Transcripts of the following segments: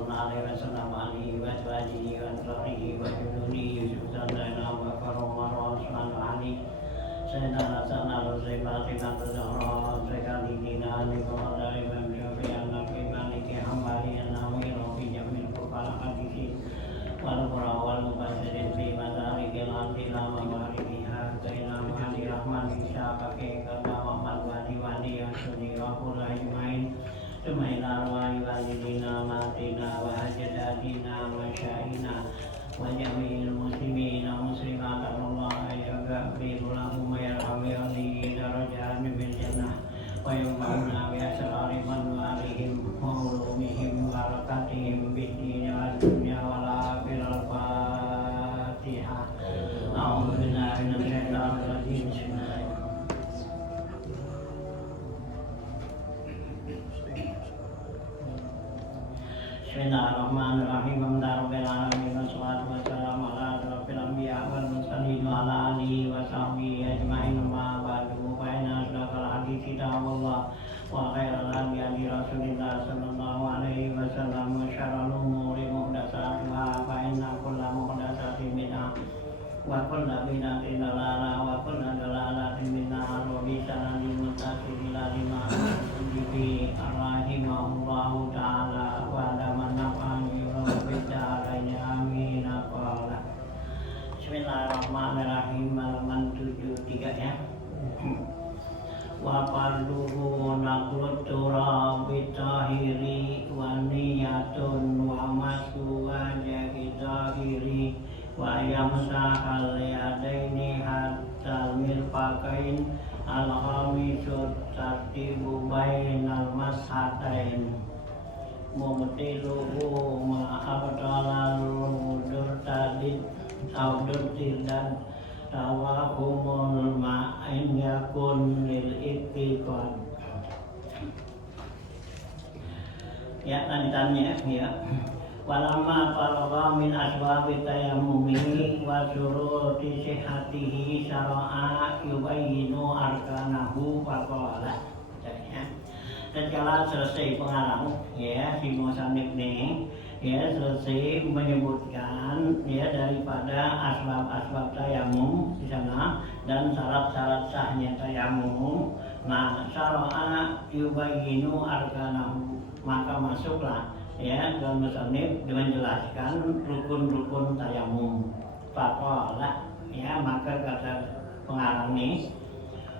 sallallahu alaihi wasallam alihi wa sahbihi wa ansarihi wa junudi Yusuf Sandana wa Karomar wa Osman wa Ali Sayyidina Sana Rasulullah Sallallahu Alaihi Wasallam Nikomodari wa Msyafi'an Nabi Maliki Hambali An-Nawi Rafi Jamil Kepala Hadisi wal Qurawal Mubasirin Fi Madari Gilan Tilama Marikiha Sayyidina Muhammad Rahman Isya Kakek Kata Muhammad Wadi Wadi Yasuni Wapur Ajmain Sumaila Arwai Walidina Matina wa Hajadatina wa Syahina wa Jamil Muslimin Muslimat Allah Yagabir Lahum Yarhamiyali Darajah Bil Jannah wa yumahuna bi asrari man wa alihim wa ulumihim wa barakatihim bid-dini wa dunya wal akhirah al-Fatihah. A'udzu billahi minasy syaithanir rajim. Bismillahirrahmanirrahim. Alhamdulillahirabbil alamin wassalatu wassalamu ala asyrofil anbiya wal mursalin wa ala alihi wa sahbihi ajmain amma ba'du fa inna asdaqal hadithi kitabullah wa khairal hadi Rasulillah sallallahu alaihi wasallam wa syarrul umuri muhdatsatuha fa inna kulla muhdatsatin bid'ah wa kulla bid'atin dalalah wa kulla dalalatin finnar wa bi sanadil muttasil ila lima bi rahimahullahu ta'ala wa daman nafa'ani wa bid'alaini amin aqala. Bismillahirrahmanirrahim. Halaman 73 ya. Wa parduhu naqlut turabi tahiri wa niyatun wa masu wajhi zahiri wa yamsahal yadaini hatta mirfaqain al-khamisut tartibu bainal mashatain mumtiluhu ma'abdalal mudurtadid awdurtid dan tawahumul ma'in yakun lil iktiqad. Ya, lanjutannya ya. Walamma faragha min asbabi tayammumihi wa syuruti sihhatihi syara'a yubayyinu arkanahu faqala. Tatkala selesai pengarang ya si musannif ini ya selesai menyebutkan ya daripada asbab-asbab tayamum di sana dan syarat-syarat sahnya tayamum. Nah, syara'a yubayyinu arkanahu, maka masuklah ya dan musannif menjelaskan rukun-rukun tayamum. Faqala ya, maka kata pengarang ini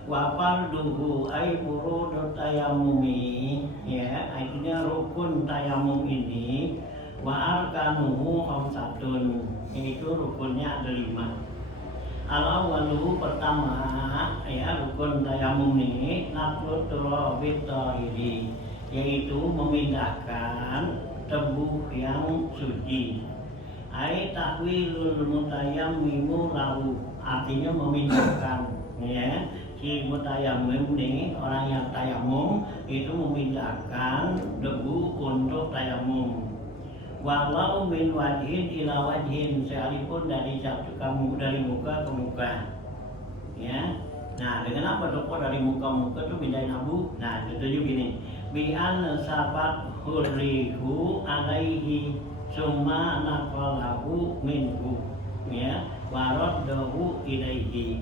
wa farduhu ay furudut tayamumi ya, artinya rukun tayamum ini wa arkanuhu khamsatun, yaitu rukunnya ada 5. Al-awwalu pertama ya rukun tayamum ini naqlut turabit tahiri, yaitu memindahkan tebu yang suci. Ai takwilul mutayammimu lahu, artinya memindahkan ya si mutayammim ini, orang yang tayamum itu memindahkan debu untuk tayamum. Walau min wajhin ila wajhin, sekalipun dari muka ke muka ya. Nah, dengan apa dok dari muka tuh pindahin abu? Nah, contohnya gini, bi an sabat hurrihu alaihi summa naqalahu minhu ya waraddahu ilaihi,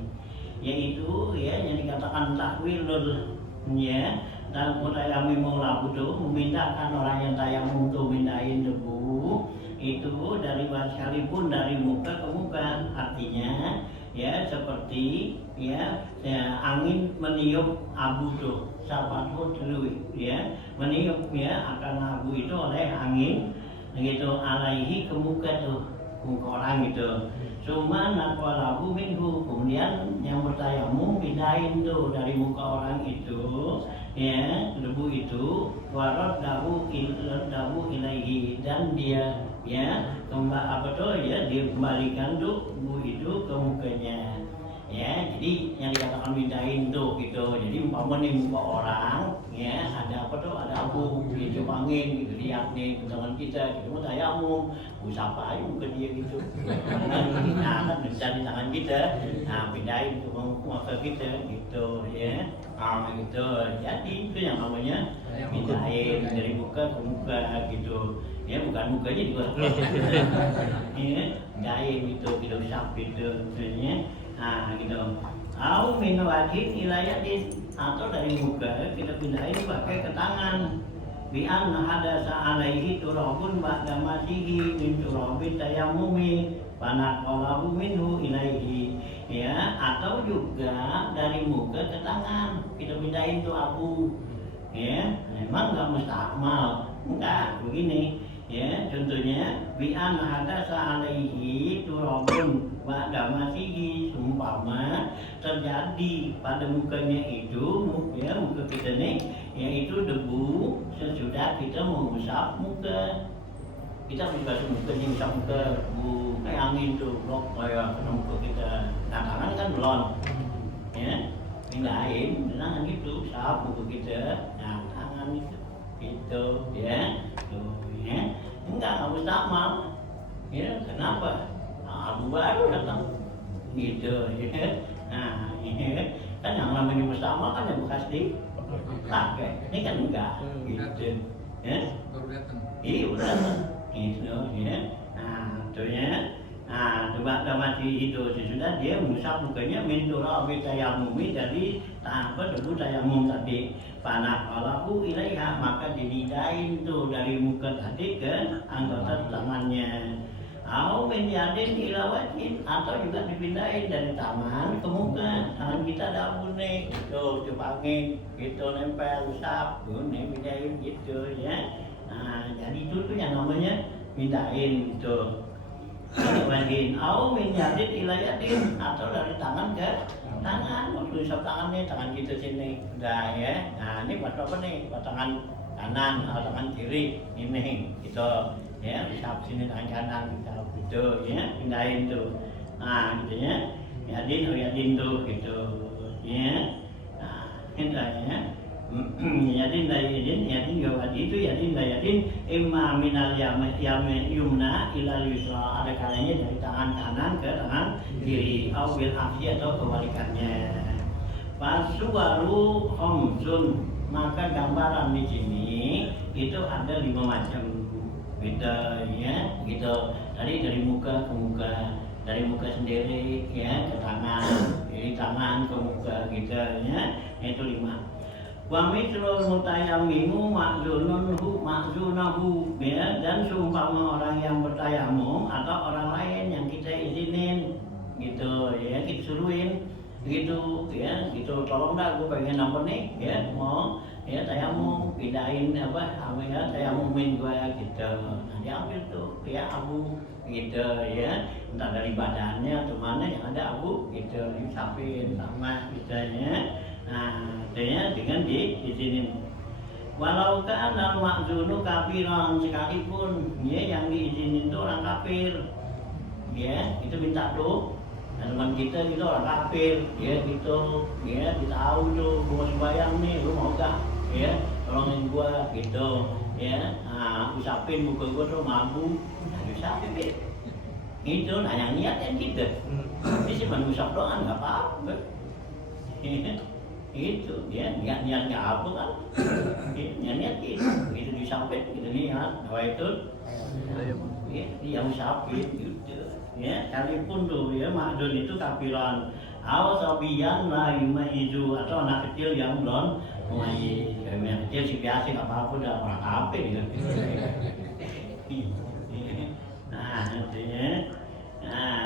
yaitu ya yang dikatakan takwilul ya dan mutayammim lahu itu memindahkan orang yang tayamum tuh mindahin debu itu dari sekalipun dari muka ke muka, artinya ya seperti ya angin meniup abu tuh sabatut lui ya, meniup ya akan abu itu oleh angin gitu alaihi ke muka tuh muka orang gitu. Cuma naqalahu minhu, kemudian yang bertayamum pindahin tuh dari muka orang itu ya debu itu waraddahu ilaihi, dan dia ya dia kembalikan tuh debu itu ke mukanya Ya, jadi yang dikatakan mindahin tuh gitu. Jadi umpama nih muka orang, ya ada apa tuh? Ada abu, hijau angin gitu lihat nih tangan kita, gitu mau tayamum, usapa aja muka dia gitu. Nah kan bisa di tangan kita, nah pindahin ke muka kita gitu ya. Gitu. Jadi itu yang namanya pindahin dari muka ke muka gitu. Ya bukan mukanya juga. Ya, pindahin gitu, gitu usap gitu, ya. Nah gitu. Au min wajib ilayatin atau dari muka kita pindahin pakai ke tangan. Bi anna hadasa alaihi turabun ba'da masihi min turabin tayammumi panaqalahu minhu ilaihi. Ya, atau juga dari muka ke tangan kita pindahin tuh abu. Ya, memang nggak mustakmal. Enggak, begini. Ya, contohnya bi anna hadasa alaihi turabun ba'da masihi, umpama terjadi pada mukanya itu, ya muka kita nih, yaitu debu sesudah kita mengusap muka. Kita basuh mukanya, usap muka, debu kayak angin tuh, blok kayak kena muka kita. Nah tangan kan belum, ya pindahin, tangan gitu, usap muka kita. Nah tangan itu, ya, tuh, ya, enggak harus sama, ya kenapa? Abu baru datang gitu ya. Nah ini kan yang namanya bersama kan yang bekas dipakai, ini kan enggak gitu ya. Iya udah datang gitu ya. Nah tuh ya. Nah coba mati itu sudah dia mengusap mukanya mintura tayamumi, jadi apa debu tayamum tadi panak alaku ilaiha, maka dinidain tuh dari muka tadi ke anggota tangannya. Au menjadin ilawatin, atau juga dipindahin dari tangan ke muka. Tangan kita ada abu nih, gitu, coba angin, gitu nempel, usap, nih pindahin gitu ya. Nah jadi itu tuh yang namanya pindahin gitu. Pindahin, au menjadin ilayatin, atau dari tangan ke tangan. Waktu usap tangannya, tangan kita sini, udah ya. Nah ini buat apa nih? Buat tangan kanan atau tangan kiri, ini gitu. Ya, usap sini tangan kanan, gitu ya, pindahin tuh. Nah gitu ya, yadin tuh gitu ya. Nah itu ya. Yadin gawadi itu yadin imma minal yumna ilal yusra, ada kalanya dari tangan kanan ke tangan kiri, au bil aksi atau kebalikannya. Pasuwaru khamsun, maka gambaran di sini itu ada 5 macam. Gitu ya, gitu. Tadi dari muka ke muka, dari muka sendiri ya ke tangan, dari tangan ke muka gitu ya. Itu 5. Wa mislul mutayammimu ma'zunahu ya, dan seumpama orang yang bertayamum atau orang lain yang kita izinin gitu ya, kita suruhin gitu ya, gitu tolong dah gue pengen apa nih ya, mau ya tayamum, pindahin apa ya tayamumin gue gitu. Nah diambil tuh ya abu gitu ya, entah dari badannya atau mana yang ada abu gitu, diusapin sama gitu ya. Nah artinya dengan diizinin. Walau kan al-ma'zunu kafiran, sekalipun ya yang diizinin itu orang kafir ya, itu minta tuh teman kita gitu orang kafir ya gitu ya, kita tahu tuh gua sembahyang nih, lu mau gak ya tolongin gua gitu ya. Nah usapin muka gua tuh mabuk, nah usapin gitu. Nah yang niat kan gitu, ini cuma usap doang nggak apa-apa itu ya, niat nggak apa kan niat gitu, itu disapin gitu niat bahwa itu ya dia usapin gitu ya. Sekalipun tuh ya ma'dun itu kafiran awas abiyan lah yumaizu, atau anak kecil yang belum mulai, yang kecil sih biasa nggak apa-apa, udah orang kafir gitu. Nah artinya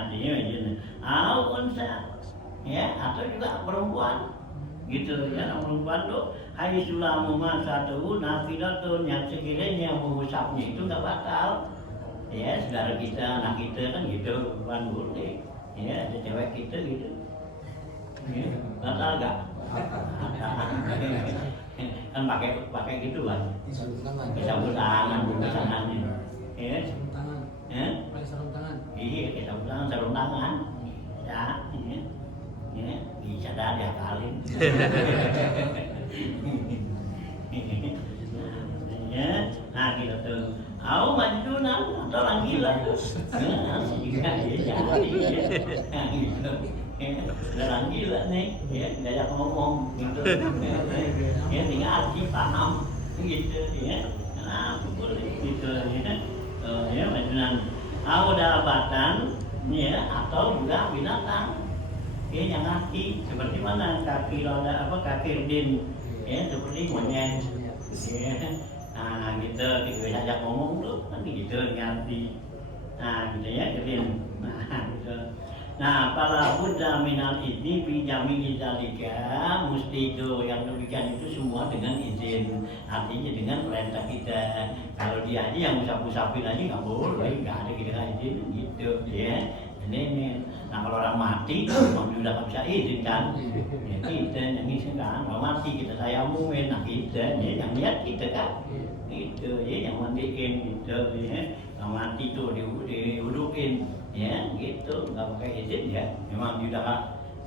begini, au unsa ya, atau juga perempuan gitu ya. Perempuan tuh hai sulamu masatu nafilatun, yang sekiranya mengusapnya itu nggak batal ya. Saudara kita, anak kita kan gitu, perempuan boleh ya, ada cewek kita gitu ya, batal nggak? Kan pakai gitu kan, sabun tangan ya, iya, sarung tangan ya, Ya, nah kita tuh, aku majunan atau orang gila tuh, juga ya jadi, nah gitu, orang gila nih, ya diajak ngomong gitu, ya tinggal arti paham, gitu ya, nah boleh gitu ya majunan, aku dapatan, ya atau juga binatang. Ya yang kaki seperti mana kaki roda apa kaki din ya seperti monyet ya. Nah gitu kita ajak ngomong tuh kan gitu ngerti nah gitu ya din nah gitu nah para Buddha minal ini bijami izalika mesti itu yang demikian itu semua dengan izin artinya dengan perintah kita kalau dia aja yang usap-usapin aja nggak boleh nggak ada kita izin gitu ya ini nah kalau orang mati memang sudah nggak bisa izin kan ya kita yang izin kan kalau mati kita tayamumin nah kita ya yang lihat kita kan gitu ya yang mandiin gitu ya kalau mati tuh diudukin ya gitu nggak pakai izin ya memang sudah nggak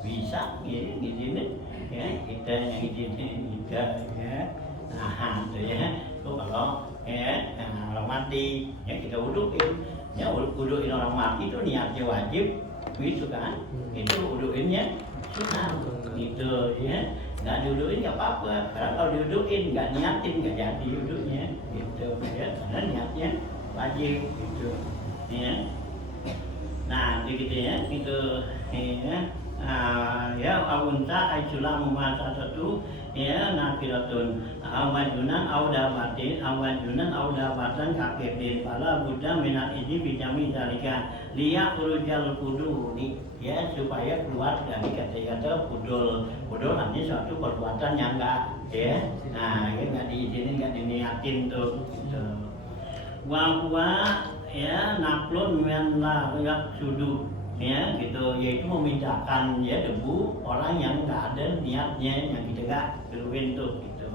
bisa ya izinin ya kita yang izinin juga ya nah itu ya tuh kalau ya orang mati ya kita udukin ya udukin orang mati itu niatnya wajib gitu kan itu udukinnya sunat gitu ya nggak diudukin nggak apa-apa karena kalau diudukin nggak niatin nggak jadi uduknya gitu ya karena niatnya wajib gitu ya nah begitu ya itu ya ya awunta ajulam masa satu ya nakiratun awajunan audabatan kakebin pala Buddha minat ini bijami dalika liya urujal kudu ya supaya keluar dari kata-kata pudul artinya suatu perbuatan yang enggak ya nah ya nggak diizinin nggak diniatin tuh gitu. Wahwa ya naklun menla sudu ya gitu yaitu memindahkan ya debu orang yang nggak ada niatnya yang kita nggak keluhin tuh gitu.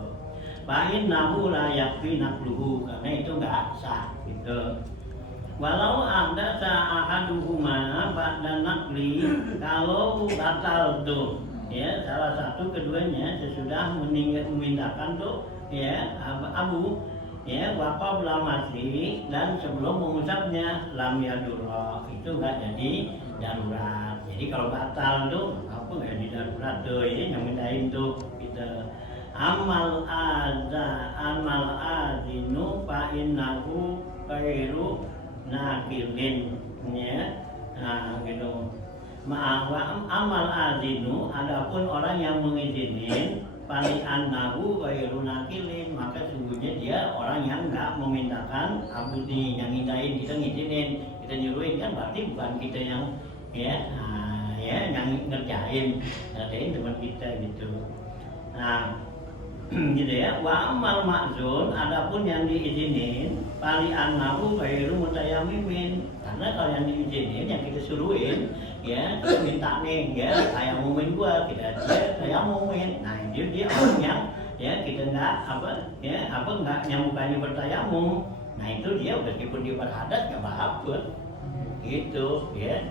Fa'in nahu la yakfi nakluhu karena itu nggak sah gitu. Walau ada sa'ahaduhuma ba'da nakli kalau batal tuh ya salah satu keduanya sesudah memindahkan tuh ya abu ya waqab masih dan sebelum mengusapnya lam yadurra itu nggak jadi darurat. Jadi kalau batal tuh apa nggak jadi darurat tuh ini yang mindahin tuh kita amal azinu fa innahu khairu nakilin ya nah gitu ma'ahwa amal azinu adapun orang yang mengizinin Pali annahu ghairu nakilin maka sungguhnya dia orang yang nggak memindahkan abudi yang ngindahin kita ngizinin kita nyuruhin kan berarti bukan kita yang ya yang ngerjain teman kita gitu nah gitu ya wa amal ma'zun adapun yang diizinin pali annahu ghairu mutayammimin karena kalau yang diizinin yang kita suruhin ya kita minta nih ya tayamumin gua kita tayamumin nah dia orang yang ya kita nggak nggak nyamukanya bertayamum nah itu dia meskipun dia berhadas nggak apa-apa gitu ya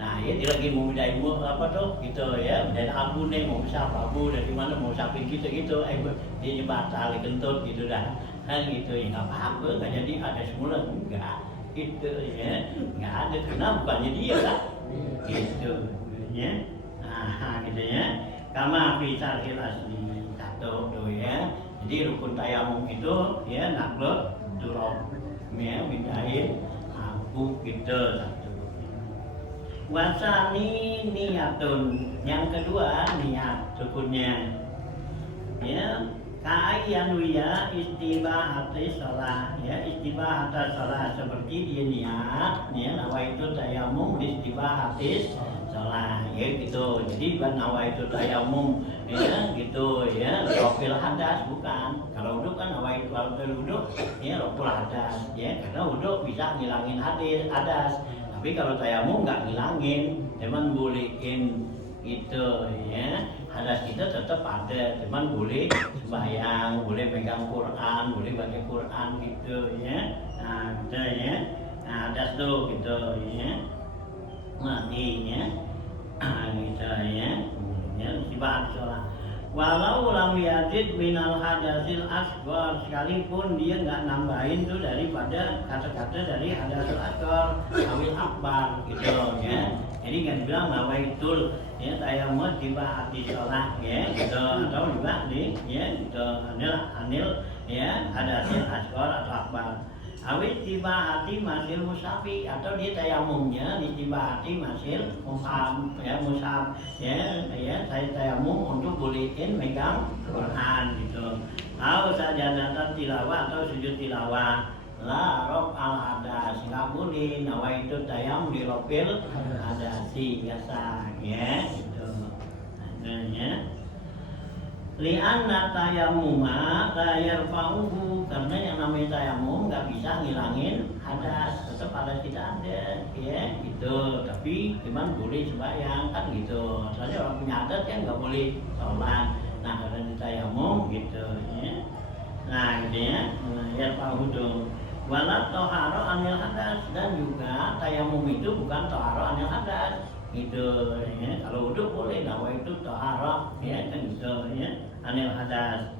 nah ya dia lagi mau mindahin apa tuh gitu ya dari abu nih mau usap abu dari mana mau usapin gitu dia batal kentut gitu dah kan gitu ya nggak apa-apa nggak jadi ada semula enggak gitu ya nggak ada karena bukannya dia kan gitu ya nah gitu ya kama bisa asli satu tuh ya jadi rukun tayamum itu ya naklot turab ya mindahin abu gitu satu wasani niatun yang kedua niat rukunnya ya Ka'ayyanuya istibahati sholat ya istibahati sholat seperti dia niat ya nawaitu tayamum istibahati sholat ya gitu jadi bukan nawaitu tayamum ya gitu ya rofil hadas bukan kalau uduk kan nawaitu uduk ya rofil hadas ya karena uduk bisa ngilangin hadas tapi kalau tayamum nggak ngilangin cuman bolehin gitu ya hadas kita tetap ada cuman boleh sembahyang boleh pegang Quran boleh baca Quran gitu ya nah gitu ya nah hadas tuh gitu ya mati ya gitu ya sifat sholat walau lam yazid minal hadasil asghar, sekalipun dia nggak nambahin tuh daripada kata-kata dari hadasil asghar awil akbar gitu ya. Jadi kan bilang nawaitul ya tayamum tiba hati sholat ya gitu, atau juga nih ya gitu anil ya hadasil asghar atau akbar. Awit tiba hati masil musafi, atau dia tayamumnya di tiba hati masil mushaf ya saya tayamum untuk bolehin megang Quran gitu. Atau sajadatan tilawah atau sujud tilawah la rob al hadas, nggak boleh nawaitu tayamum di ropil hadasi biasa ya gitu. Nah ya li'anna tayamuma la yarfa'uhu, karena yang namanya tayamum nggak bisa ngilangin hadas, tetap hadas tidak ada ya gitu. Tapi cuman boleh sembahyang kan gitu, soalnya orang punya hadas kan nggak boleh sholat. Nah karena di tayamum gitu ya. Nah gitu ya, yarfa'uhu tuh walat toharo anil hadas, dan juga tayamum itu bukan toharo anil hadas gitu ya. Kalau wudhu boleh nawa itu toharo ya kan gitu ya anil hadas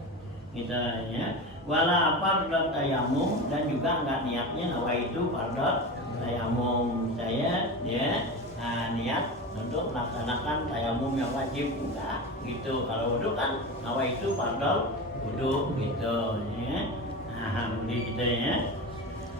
gitu ya. Wala fardot tayamum, dan juga enggak niatnya nawa itu fardot tayamum saya ya. Nah, niat untuk melaksanakan tayamum yang wajib enggak gitu. Kalau wudhu kan nawa itu fardot wudhu gitu ya. Nah gitu ya.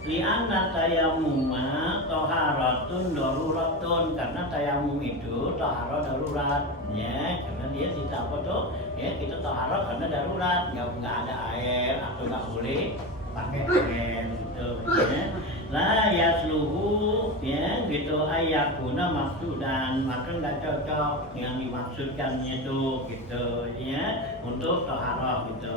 Li'anna tayamuma toharatun daruratun, karena tayamum itu toharat darurat ya, karena dia tidak apa tuh ya, kita toharat karena darurat, nggak ada air atau nggak boleh pakai air gitu ya. La yasluhu ya gitu ayakuna maksudan, maka nggak cocok yang dimaksudkannya itu gitu ya untuk toharat gitu.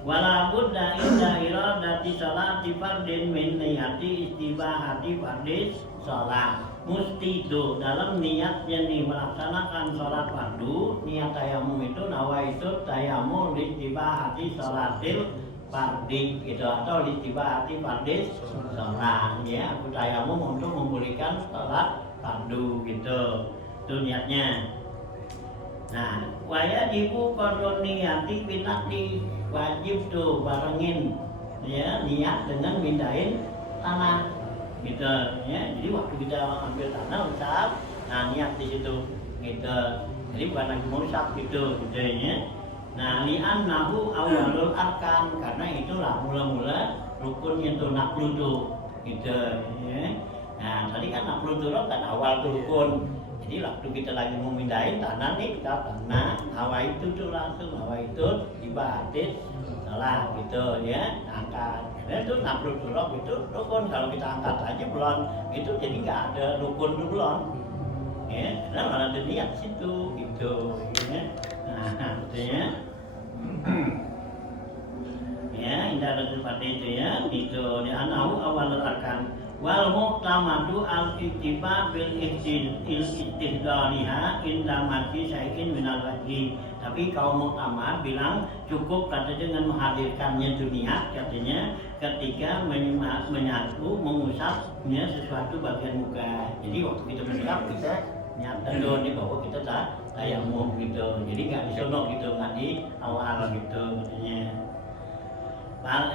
Wala budda inda iradati sholati fardin min niyati istibahati fardis sholat. Mesti itu dalam niatnya nih melaksanakan sholat fardu, niat tayamum itu nawaitu tayamum istibahati sholatil fardi gitu, atau istibahati fardis sholat ya. Aku tayamum untuk memulihkan sholat fardu gitu, itu niatnya. Nah, wajibu qadrun niyati binaqdi, wajib tuh barengin ya niat dengan mindahin tanah gitu ya. Jadi waktu kita ambil tanah usap, nah niat di situ gitu. Jadi bukan lagi musab gitu ya. Nah, li'annahu awalul arkan, karena itulah mula-mula rukunnya tuh naqlu tuh gitu ya. Nah, tadi kan naqlu tuh kan awal tuh rukun. Jadi waktu kita lagi mau mindahin tanah nih, kita tanah hawa itu tuh langsung hawa itu dibatis salah gitu ya, angkat. Karena itu nabruk dulu itu rukun, kalau kita angkat aja belum itu jadi nggak ada rukun dulu ya, karena malah ada niat situ gitu ya. Nah itu ya ya indah seperti itu ya gitu. Di anahu awal arkan wal muqtamadu al ittiba bil istihdariha inda mati syai'in minal wajhi. Tapi kaum muktamad bilang cukup kata dengan menghadirkannya dunia, katanya ketika menyapu mengusapnya sesuatu bagian muka. Jadi waktu kita mengusap kita nyatakan dulu di bawah kita tayamum gitu. Jadi nggak disonok gitu, nggak di awal gitu katanya.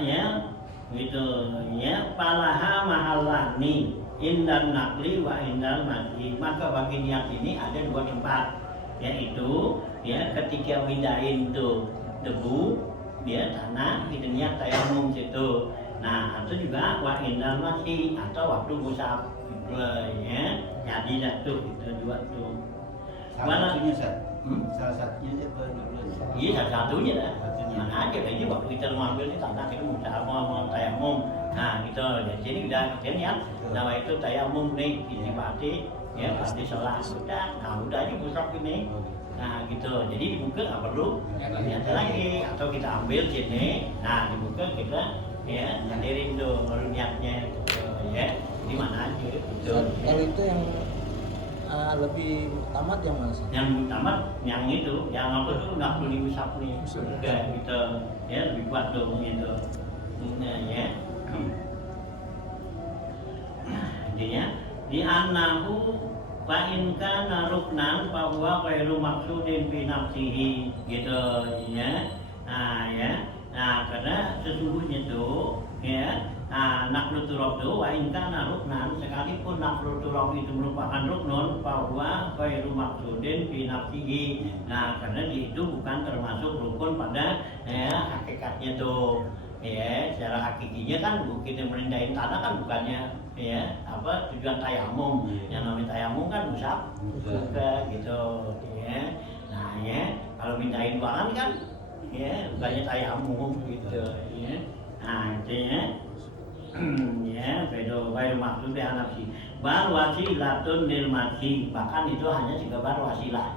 Ya gitu ya, palaha mahallani indan nakli wa indal mati. Maka bagi niat ini ada dua tempat, yaitu ya ketika mindahin tuh debu ya tanah itu niat tayamum situ. Nah atau juga wa indal mati atau waktu musab gitu ya. Jadi satu itu dua tuh. Salah satunya apa? Iya salah satunya lah. Mana aja kayaknya waktu kita mau ambil di tanah kita mau tayamum. Nah gitu. Jadi udah niat nama itu tayamum nih ini berarti ya pasti sholat sudah. Nah udah aja musab ini. Nah gitu. Jadi di muka nggak perlu niat lagi, atau kita ambil sini. Nah di muka kita ya hadirin tuh baru niatnya gitu ya. Di mana aja gitu. Kalau itu yang lebih tamat yang mana sih? Yang tamat yang itu, yang apa tuh nggak perlu diusap nih, udah gitu ya, lebih kuat dong gitu. Nah ya, intinya di anahu Wa in kana ruknan fa huwa ghairu maqsudin fi nafsihi gitu ya. Karena sesungguhnya tuh ya naqlu turab itu wa in kana ruknan, sekalipun naqlu turab itu merupakan ruknun fa huwa ghairu maqsudin fi nafsihi. Karena itu bukan termasuk rukun pada hakikatnya tuh. Ya, secara hakikinya kan kita merindahin tanah kan bukannya tujuan tayamum. Yang namanya tayamum kan usap juga gitu ya. Kalau mindahin bahan kan bukannya tayamum gitu ya. Artinya bedo baru maksudnya anak sih. Bar wasilatun lil madhi, bahkan itu hanya sekedar wasilah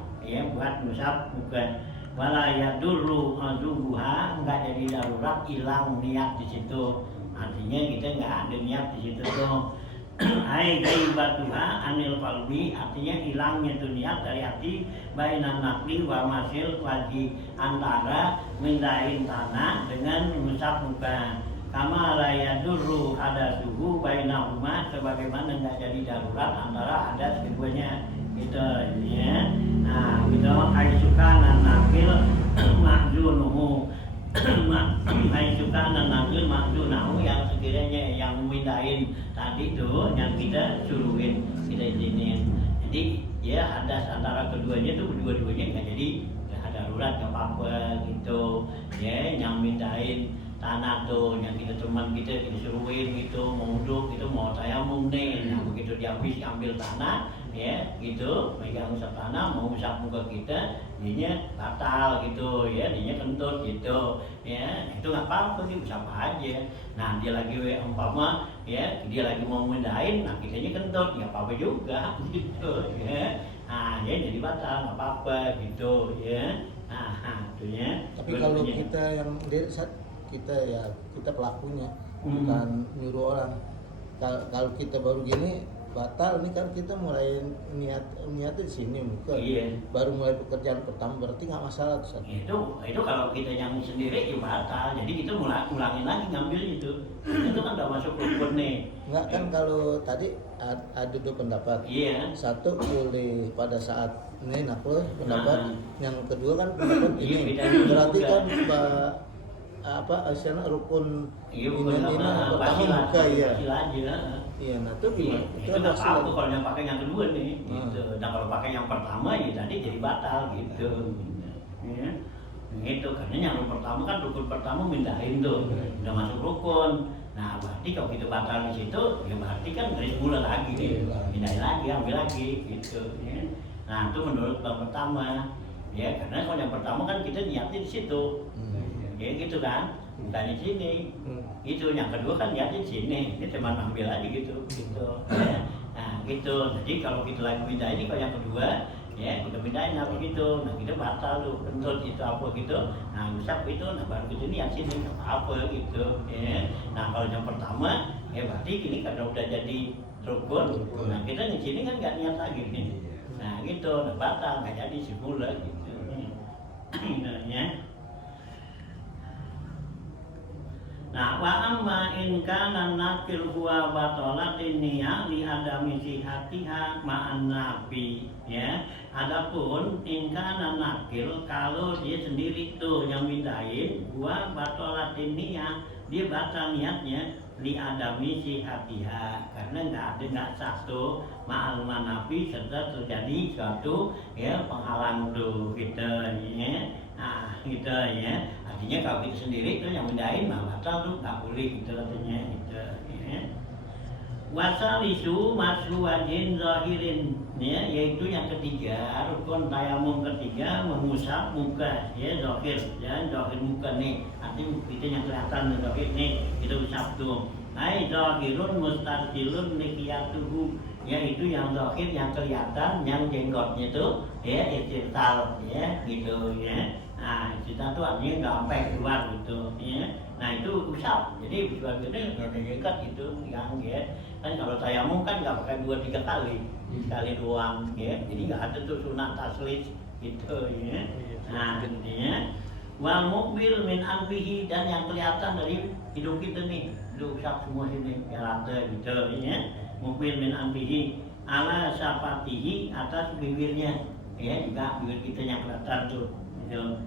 buat musab bukan. Wala yadurru azubuha, enggak jadi darurat hilang niat di situ. Artinya kita enggak ada niat di situ tuh. Ai gaibatuha anil qalbi, artinya hilangnya tuh niat dari hati bainan naqli wa masil wajhi, antara mindahin tanah dengan musab muka. Kama la yadurru hadatsuhu bainahuma, sebagaimana enggak jadi darurat antara hadas keduanya. Gitu ya. Gitu aisukan nakil mahzunuhu. Aisukan nakil mahzunahu, yang sekiranya yang mindahin tadi tuh yang kita suruhin, kita izinin. Jadi hadas antara keduanya tuh dua-duanya enggak jadi darurat, enggak apa-apa gitu. Yang mindahin tanah tuh yang kita teman kita suruhin gitu, mau uduk gitu, mau tayamum nih. Begitu dia habis ambil tanah gitu, megang usap tanah, mau usap muka kita, dianya batal gitu dianya kentut gitu itu nggak apa-apa, dia usap aja. Dia lagi umpama dia lagi mau mindahin, kitanya kentut, nggak apa-apa juga gitu jadi batal, nggak apa-apa gitu Tapi kalau kita yang kita pelakunya, bukan nyuruh orang. Kalau kita baru gini batal, ini kan kita mulai niatnya di sini bukan. Baru mulai pekerjaan pertama, berarti nggak masalah tuh. Itu kalau kita yang sendiri batal, jadi kita ulangin lagi ngambil itu kan udah masuk rukun nih. Enggak kan, kalau tadi ada dua pendapat. Satu boleh pada saat ini nakul pendapat, yang kedua kan pendapat ini. Berarti kan rukun ini pertama muka nah itu gimana? Itu nggak apa-apa kalau yang pakai yang kedua nih gitu. Kalau pakai yang pertama tadi jadi batal gitu gitu. Karena yang pertama kan rukun pertama mindahin tuh udah masuk rukun. Berarti kalau kita batal di situ berarti kan dari mula lagi mindahin lagi, ambil lagi gitu itu menurut yang pertama karena kalau yang pertama kan kita niatnya di situ gitu kan, bukan di sini. Itu yang kedua kan niatnya di sini, ini cuma ambil aja gitu gitu. Jadi kalau kita lagi pindah ini, kalau yang kedua kita pindahin apa gitu, kita batal tuh kentut itu apa gitu, usap itu, baru kita niat sini nggak apa gitu kalau yang pertama berarti ini karena udah jadi rukun, kita di sini kan nggak niat lagi nih gitu, batal, nggak jadi semula gitu wa amma in kana nakil huwa batalatin niyah li adami sihatiha ma'an nabi adapun in kana nakil, kalau dia sendiri tuh yang mindahin huwa batalatin niyah, dia batal niatnya li adami sihatiha, karena nggak satu ma'al manafi, serta terjadi suatu penghalang tuh gitu gitu artinya kalau kita sendiri itu yang mindahin batal tuh nggak boleh gitu katanya gitu wasalisu masruwajin zahirin yaitu yang ketiga, rukun tayamum ketiga mengusap muka zahir zahir muka nih, artinya kita yang kelihatan zahir nih kita usap tuh zahirun mustarjilun nikiyatuhu, yaitu yang zahir yang kelihatan, yang jenggotnya tuh istirtal gitu kita tuh artinya nggak sampai keluar gitu itu usap, jadi bukan gede dekat itu yang kan kalau tayamum kan nggak pakai 2-3 kali, sekali doang jadi nggak ada tuh sunat taslis gitu wal mukbil min anfihi, dan yang kelihatan dari hidung kita nih, usap semua sini rantai gitu mukbil min anfihi ala syafatihi atas bibirnya, ya juga bibir kita yang kelihatan tuh. Gitu.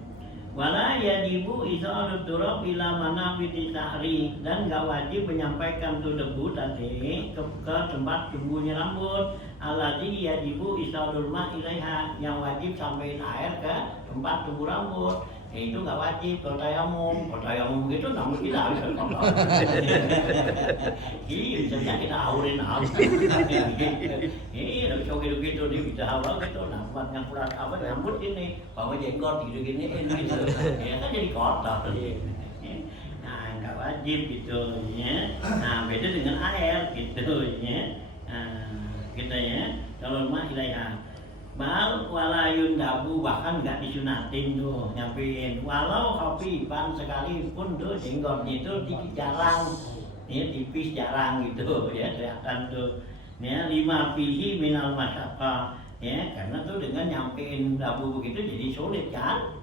Wala yajibu isa'alut turab ila mana bitisahri, dan gak wajib menyampaikan tuh debu tadi ke tempat tumbuhnya rambut. Alladzi yajibu isa'alul ma ilaiha, yang wajib sampaikan air ke tempat tumbuh rambut. Itu gak wajib kalau tayamum gitu namun kita harus iya bisa kita aurin iya bisa gitu dia bisa hawa gitu nampak yang kurang apa rambut ini bawa jenggot gitu-gini gitu ya kan jadi kotor nah nggak wajib gitu ya. Nah beda dengan air gitu ya. Gitu ya. Kalau mah ilaiha bal walayun dabu, bahkan nggak disunatin tuh nyampein walau khafifan sekalipun tuh jenggotnya itu jarang ya, tipis jarang gitu ya, kelihatan tuh ya. Lima fihi minal masyaqah ya, karena tuh dengan nyampein dabu begitu jadi sulit kan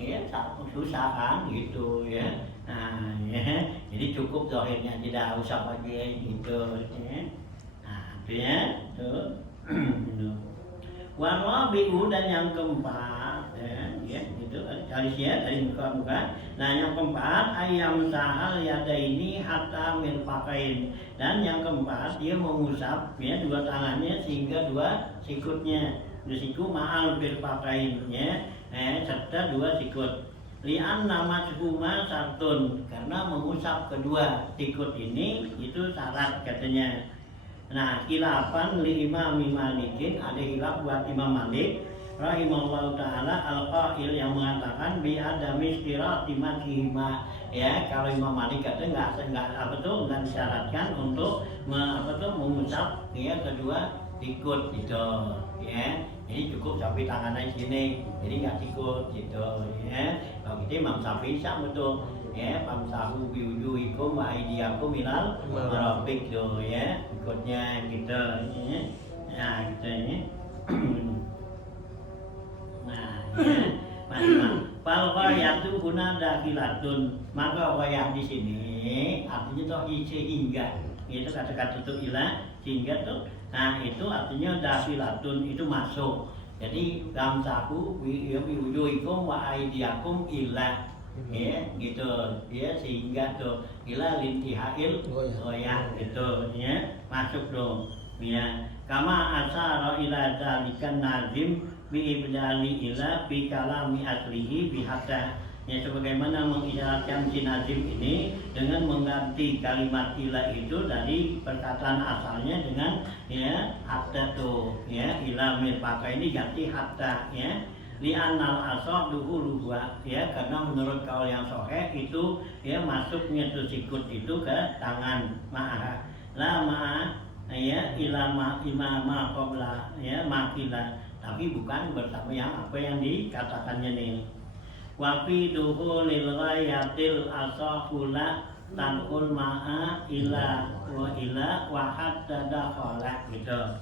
ya, susah kan gitu ya. Nah ya, jadi cukup zahirnya, tidak usah pakai gitu ya. Nah itu ya tuh. Warabi'u, dan yang keempat ya gitu kali ya dari muka-muka. Nah yang keempat ayam sahal yadaini hatta mirfaqain, dan yang keempat dia mengusap ya dua tangannya sehingga dua sikutnya, dua siku ma'al mirfaqain ya, serta dua sikut. Li'an nama suhuma sartun, karena mengusap kedua sikut ini itu syarat katanya. Nah, khilafan li Imam Malikin, ada khilaf buat Imam Malik rahimahullah taala al-qail yang mengatakan bi adami istirati makihima ya. Kalau Imam Malik kata enggak apa tuh enggak disyaratkan untuk mengusap ya kedua sikut gitu ya. Jadi cukup sampai tangannya sini, jadi enggak sikut gitu ya. Kalau gitu Imam Syafi'i sama betul ya, pamsahu biwujuhikum wa aydiyakum minal marafiq tuh ya, ikutnya gitu ya. Nah gitu ya. Nah ya, macam fal ghayatu guna dakhilatun, maka ghayah di sini artinya toh sehingga, itu kata-kata tuh ilah sehingga tuh. Nah itu artinya dakhilatun, itu masuk. Jadi pamsahu biwujuhikum wa aydiyakum ilah ya gitu ya, sehingga tuh ila lintihail goyah gitu ya, masuk dong ya. Kama asara ila dzalikan nazim bi ibdali ila bi kalami aslihi bi hatta ya, sebagaimana mengisyaratkan si nazim ini dengan mengganti kalimat ila itu dari perkataan asalnya dengan ya hatta tuh ya, ila mirfaka ini ganti hatta ya. Li'annal asah duhuluha ya, karena menurut kaul yang sahih itu ya masuknya tuh sikut itu ke tangan ma'ah la ma'ah ya ilama imama qabla ya makila, tapi bukan bersama yang apa yang dikatakannya nih. Wa fi duhulil ghayatil asahula tanqul ma'a ila wa hatta dakhala gitu.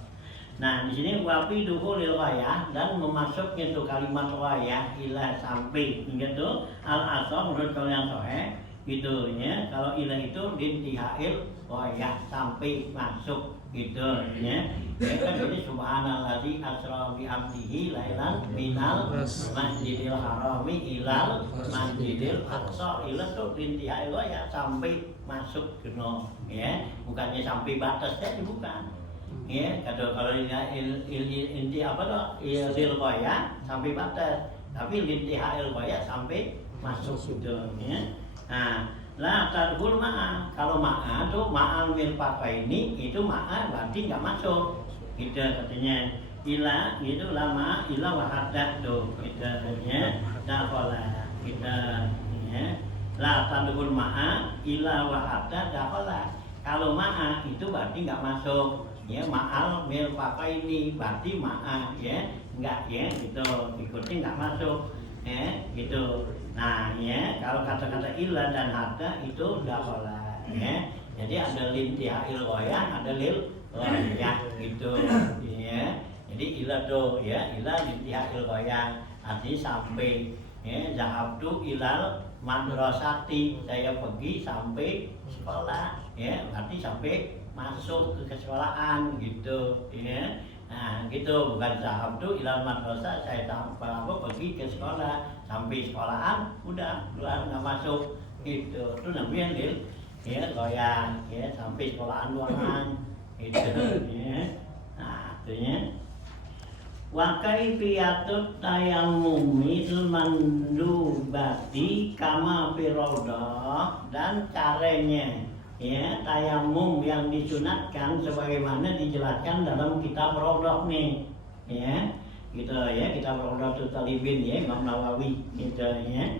Nah di sini wafi duhulil ghayah, dan memasuknya tuh kalimat ghayah ilah sampai hingga tuh al asah menurut kalau yang sahih gitu ya. Kalau ilah itu dintihail ghayah, sampai masuk gitu ya. Ya kan jadi subhanallazi asra bi abdihi lailan minal masjidil harami ilal masjidil aqsa, ilah tuh dintihail ghayah sampai masuk gitu ya, bukannya sampai batasnya, bukan. Ya, kalau inti apa tuh ilil qoya sampai batas, tapi lintihail qoya sampai masuk gitu ya. Nah, la tadkhul ma'a, kalau ma'a tuh ma'al mirfaqa ini itu ma'a berarti enggak masuk gitu katanya. Ila itu lama ila wa hadda tuh gitu ya. Dakhala kita ya. La tadkhul ma'a ila wa hadda dakhala. Kalau ma'a itu berarti enggak masuk. Ya ma'al mirfaqa ini berarti ma'a ya, enggak ya gitu, ikutnya enggak masuk ya gitu. Nah ya, kalau kata-kata ilah dan hatta itu dakhala ya. Jadi ada lintihail ghayah, ada lil ghayah gitu ya. Jadi ilah tuh ya, ilah lintihail ghayah artinya sampai ya. Zahabtu ilal madrasati, saya pergi sampai sekolah ya, berarti sampai masuk ke sekolahan gitu ya. Nah gitu, bukan zahabtu ilal madrasah, saya pergi ke sekolah, sampai sekolahan udah keluar nggak masuk gitu. Itu namanya ya goyang ya, sampai sekolahan doang gitu ya. Nah artinya wa kaifiyatut tayammumil mandubati kama firaudah, dan caranya ya tayamum yang disunatkan sebagaimana dijelaskan dalam kitab Raudhah nih ya, gitu ya, kitab Raudhatul Talibin ya, Imam Nawawi gitu ya.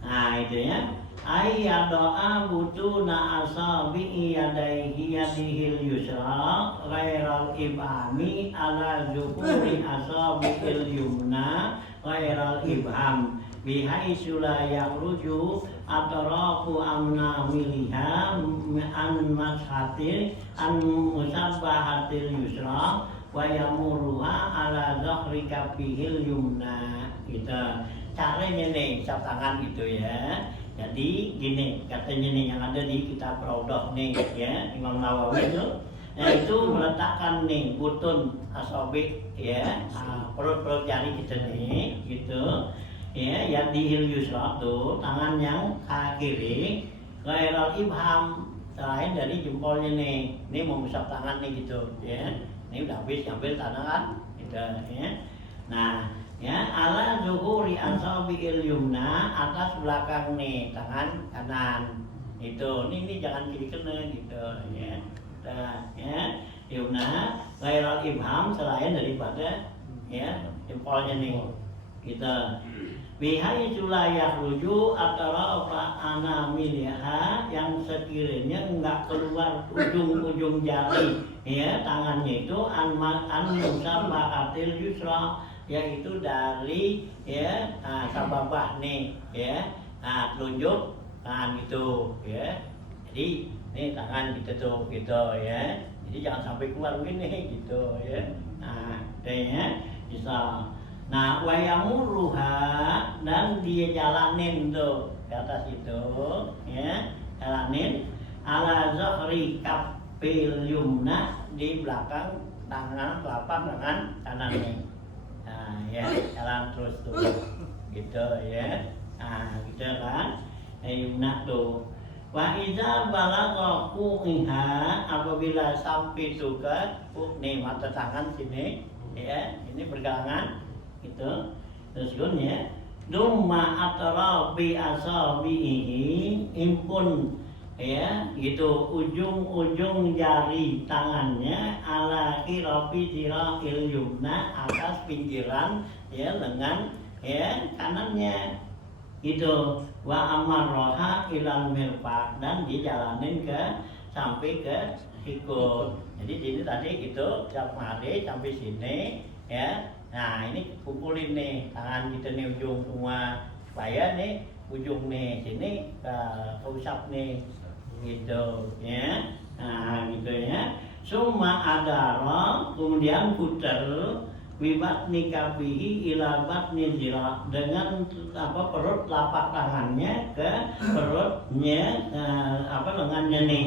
Nah itu ya, ayyadoa butuna asabi yadaihi yadihil yusra ghairal ibhami ala zuhuri asabil yumna ghairal ibham bihaitsu la yakhruju atrafu amna miliha an mashatil an musabbahatil yusra wa yamuruha ala dhahri kafihil yumna gitu. Caranya nih isap tangan gitu ya. Jadi gini katanya nih yang ada di kitab Raudhah nih ya, Imam Nawawi itu itu meletakkan nih butun asobik ya, perut jari kita nih gitu ya, yang dihil yusra tuh tangan yang kiri, ghairal ibham selain dari jempolnya nih, ini mau usap tangan nih gitu ya, ini udah habis ambil tangan gitu ya. Nah ya, ala zuhuri asabiil yumna, atas belakang nih tangan kanan itu, ini jangan kiri kanan gitu ya. Nah, ya yumna ghairal ibham selain daripada ya jempolnya nih gitu. Bihaitsu la yakhruju atrafa anamilha, yang sekiranya enggak keluar ujung-ujung jari ya tangannya itu an musabbahatil yusra, yaitu dari ya sababah nih ya, telunjuk tangan gitu ya. Jadi ini tangan kita tuh gitu ya, jadi jangan sampai keluar begini gitu ya. Nah ya bisa. Nah wayamuruha, dan dia jalanin tuh ke atas itu ya, jalanin ala zahri kafil yumna, di belakang tangan telapak tangan kanan nih. Nah ya jalan terus tuh gitu ya. Nah gitu kan yumna tuh. Wa iza balagha fuqiha, apabila sampai juga nih mata tangan sini ya, ini pergelangan gitu. Terus ya dumma atrabi asabihi, impun ya gitu ujung-ujung jari tangannya ala kirafi dirahil yumna, atas pinggiran ya lengan ya kanannya gitu. Wa amarroha ilal mirfaq, dan dijalanin ke sampai ke sikut. Jadi sini tadi itu tiap hari sampai sini ya. Nah ini kumpulin nih tangan kita nih ujung semua, supaya nih ujung nih sini keusap nih gitu ya. Nah gitu ya. Summa adara, kemudian putar wibat nikabihi ila batni zirah, dengan perut lapak tangannya ke perutnya lengannya nih.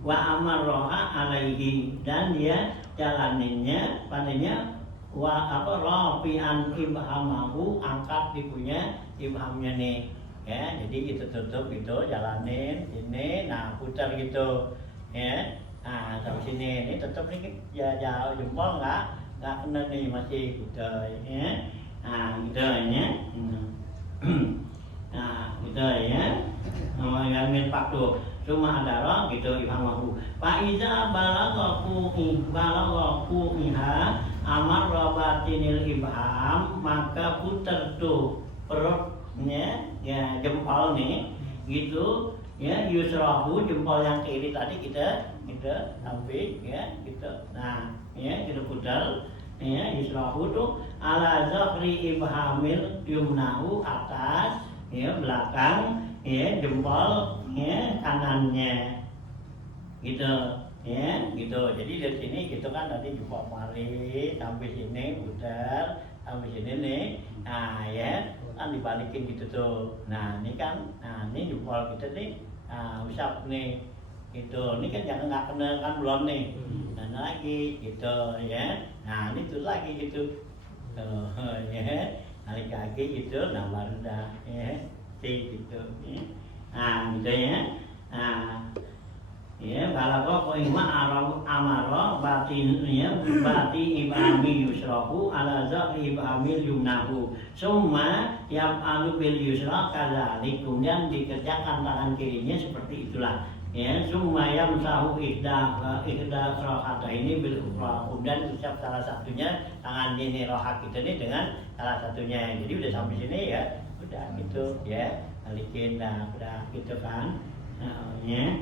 Wa amarroha alaihi, dan dia jalaninnya padanya wa rafi'an ibhamahu, angkat ibunya ibhamnya nih ya. Jadi kita tutup gitu, jalanin ini, nah putar gitu ya. Nah sampai sini ini tetap nih ya, jauh jempol nggak kena nih, masih gitu ya. Nah gitu ya. Nah gitu ya, yang mirfaq tuh cuma ada gitu ibhamahu. Fa iza balagha fuqiha amar rabatinil ibham, maka putar tuh perutnya ya, jempol nih gitu ya, yusrahu jempol yang kiri tadi kita sampai ya gitu. Nah ya kita putar ya, yusrahu tuh ala zahri ibhamil yumnahu, atas ya belakang ya jempol ya kanannya gitu ya gitu. Jadi dari sini gitu kan tadi jempol mari sampai sini putar sampai sini nih. Nah ya kan dibalikin gitu tuh. Nah ini kan, nah ini jempol kita nih usap nih gitu. Ini kan jangan nggak kena kan belum nih. Dan lagi gitu ya. Nah ini tuh lagi gitu. Ya, balik kaki gitu, nah baru dah ya, gitu. Ya. Nah gitu ya. Nah ya kalau kok ima amaro batinnya bati ibami yusrahu ala zahri ibami yumnahu summa yang anu bil yusra kadzalik kemudian dikerjakan tangan kirinya seperti itulah ya summa yang sahu ihda rohata ini bil ukhra kemudian ucap salah satunya tangan ini rohat kita ini dengan salah satunya jadi udah sampai sini ya udah gitu ya balikin dah udah gitu kan ya.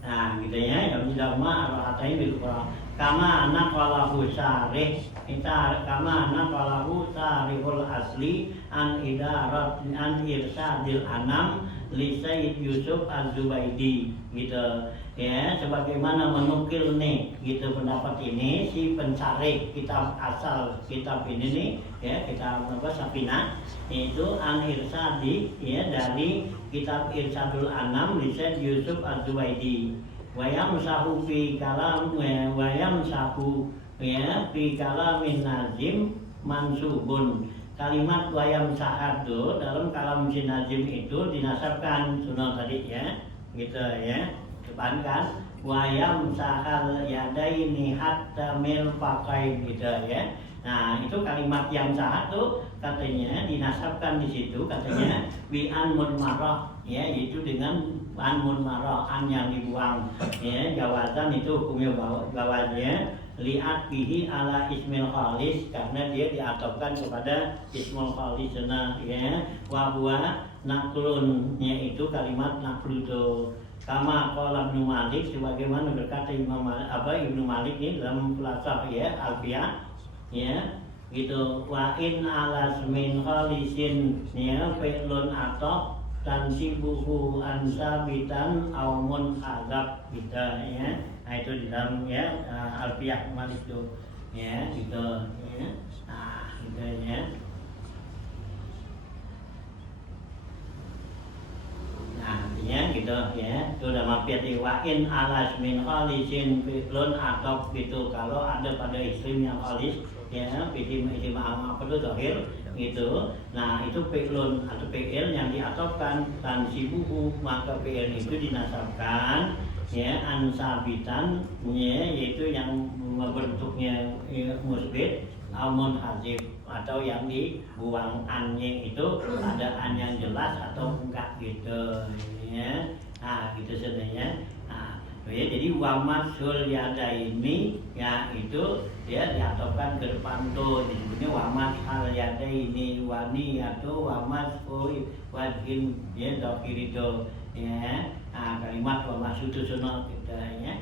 Nah gitu ya, yang dilama rohatain bil Qur'an. Kama anak walahu syarih, kita kama anak walahu syarihul asli an idarat an irsadil anam li Sayyid Yusuf Az-Zubaidi gitu ya sebagaimana menukil nih gitu pendapat ini si pencari kitab asal kitab ini nih ya kitab apa Safina itu an irsadi ya dari kitab Irsadul Anam li Sayyid Yusuf Az-Zubaidi wayam sahu fi kalam wayam sahu ya fi kalamin nazim mansubun kalimat wayam sahadu dalam kalam si nazim itu dinasabkan sunnah tadi ya gitu ya depan kan wayam sahal yadaini hatta mil pakai gitu ya nah itu kalimat yang sahad tuh katanya dinasabkan di situ katanya bi an munmarah ya yaitu dengan an munmarah an yang dibuang ya jawazan itu hukumnya bawahnya liat bihi ala ismil khalis karena dia diatofkan kepada ismul khalis ya wa huwa naklunnya itu kalimat naklu itu kama qala Ibnu Malik sebagaimana berkata Ibnu Malik ini dalam Fulasah ya Alfiyah ya gitu wa in ala ismin khalisin ya fi'lun atau tansibuhu ansabitan aumun azab gitu ya nah itu di dalam ya Alfiyah Malik itu ya gitu ya nah gitu ya nah artinya gitu ya itu udah mampir di wa'in alas min khalisin fi'lun atau gitu kalau ada pada isim yang khalis ya isim apa itu zahir gitu nah itu fi'lun atau fi'il yang diatofkan tansibuhu maka fi'il itu dinasabkan ya ansabitan ya yaitu yang bentuknya musbit amun hazib atau yang dibuang annya itu ada an yang jelas atau enggak gitu ya nah gitu sebenarnya nah ya jadi wamasul yada ini ya itu dia diatofkan ke depan tuh disebutnya wamas al yada ini wani atau wamas wajin ya dokir itu ya nah, kalimat wamas itu sono gitu ya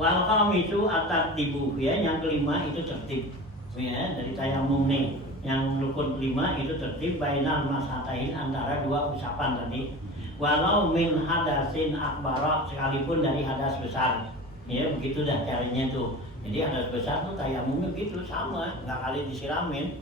wal khamisu at-tartibu ya yang kelima itu tertib ya dari tayamum nih yang rukun kelima itu tertib bainal masatain antara dua usapan tadi walau min hadasin akbara sekalipun dari hadas besar ya begitu dah caranya tuh jadi hadas besar tuh tayamumnya gitu sama nggak kali disiramin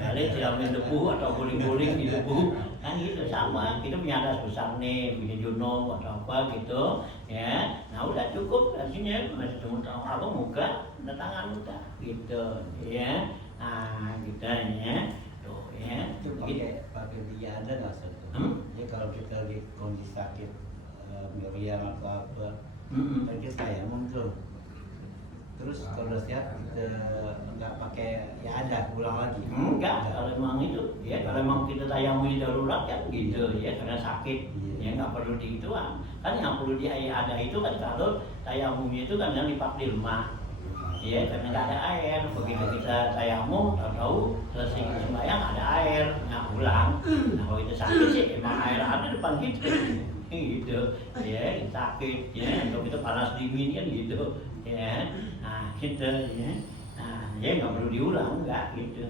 kali siramin debu atau guling-guling di debu kan gitu sama kita punya hadas besar nih punya junub atau apa gitu ya nah udah cukup artinya masih cuma tahu apa muka udah tangan udah gitu ya nah gitu ya tuh ya itu pakai dia ada nggak sih ya kalau kita di kondisi sakit meriang atau apa kan kita tayamum tuh terus kalau udah sehat kita nggak pakai ya ada ulang lagi enggak kalau memang itu ya kalau memang kita tayamum darurat kan gitu ya karena sakit ya nggak perlu diituan kan yang perlu ada itu kan kalau tayamumnya itu kan yang dipakai di rumah ya karena nggak ada air begitu kita tayamum tahu selesai sembahyang ada air nggak ulang nah kalau kita sakit sih emang air ada depan kita gitu ya sakit ya kalau kita panas dingin kan gitu ya nah gitu ya nah ya nggak perlu diulang nggak gitu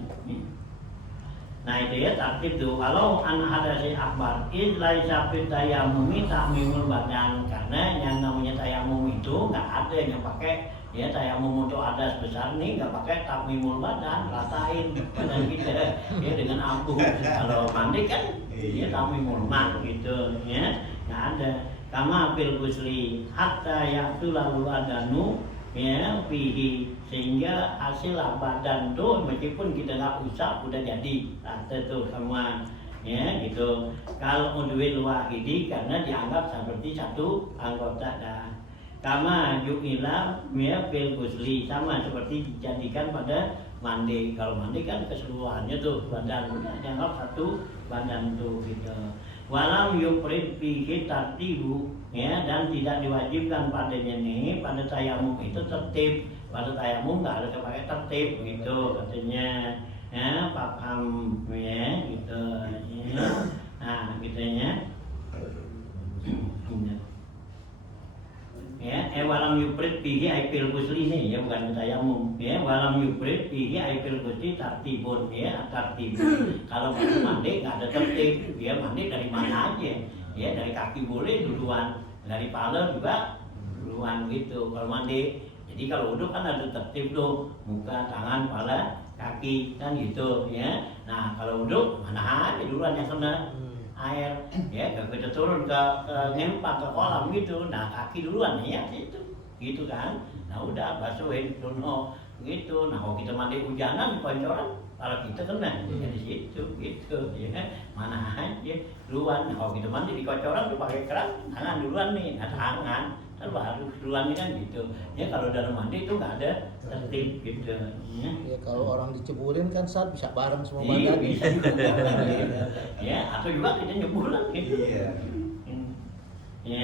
nah itu ya tertib tuh kalau an hadasi akbar ilai sapit tayamumi tahmimul badan karena yang namanya tayamum itu nggak ada yang pakai ya tayamum untuk hadas besar nih nggak pakai tahmimul badan ratain badan kita ya dengan ampuh kalau mandi kan ya tahmimul mak gitu ya nggak ada kama fil ghusli hatta yaqtul adanu ya fihi, sehingga hasil badan tuh meskipun kita nggak usap udah jadi rata tuh semua ya gitu. Kalau udwil wahidi karena dianggap seperti satu anggota dah. Kama ju'ila ya fil ghusli, sama seperti dijadikan pada mandi. Kalau mandi kan keseluruhannya tuh badan dianggap satu badan tuh gitu. Walam yufrid fihi tartibu ya, dan tidak diwajibkan padanya nih pada tayamum itu tertib. Pada tayamum nggak ada pakai tertib gitu katanya ya, paham ya gitu ya. Nah gitunya ya, walam yufrid fihi aipil ghusli ini ya, bukan tayamum ya, walam yufrid fihi aipil ghusli tartibun ya, tartibun. Kalau mandi nggak ada tertib, dia mandi dari mana aja ya, dari kaki boleh duluan, dari kepala juga duluan gitu kalau mandi. Jadi kalau wudhu kan ada tertib tuh, muka, tangan, kepala, kaki kan gitu ya. Nah kalau wudhu mana aja duluan yang kena air ya, kita turun ke ngempak ke kolam gitu, nah kaki duluan ya itu gitu kan. Nah udah basuhin dulu gitu. Nah kalau kita mandi hujanan di pancoran kalau kita kena ya di situ gitu ya, mana aja duluan. Nah kalau kita mandi di kocoran tuh pakai keran, tangan duluan nih, nah tangan kan baru duluan kan gitu ya. Kalau dalam mandi itu nggak ada tertib gitu ya. Ya kalau orang diceburin kan saat bisa bareng semua Iya, badan. bisa juga ya, atau juga kita nyebulan gitu ya.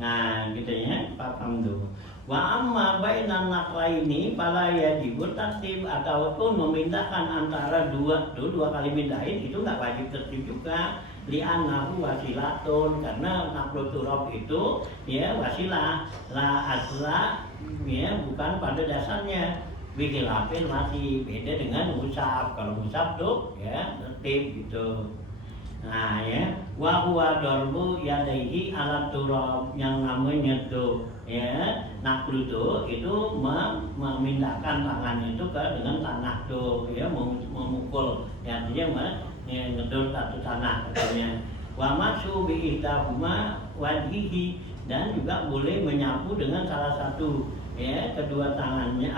Nah gitu ya, paham tuh. Wa amma bainan naqlaini fala yajibu tartib, ataupun memindahkan antara dua kali mindahin itu nggak wajib tertib juga. Li'annahu wasilatun, karena naqlu turab itu ya wasilah, la asla ya, bukan pada dasarnya. Bikilafin masih beda dengan musab. Kalau musab tuh ya tertib gitu. Nah ya, wa huwa darbu yadaihi ala turab, yang namanya tuh ya naqlu tuh itu memindahkan tangannya itu ke dengan tanah tuh ya, memukul ya, artinya ngedor satu tanah katanya. Wa masu bi ihdahuma wajhihi, dan juga boleh menyapu dengan salah satu ya kedua tangannya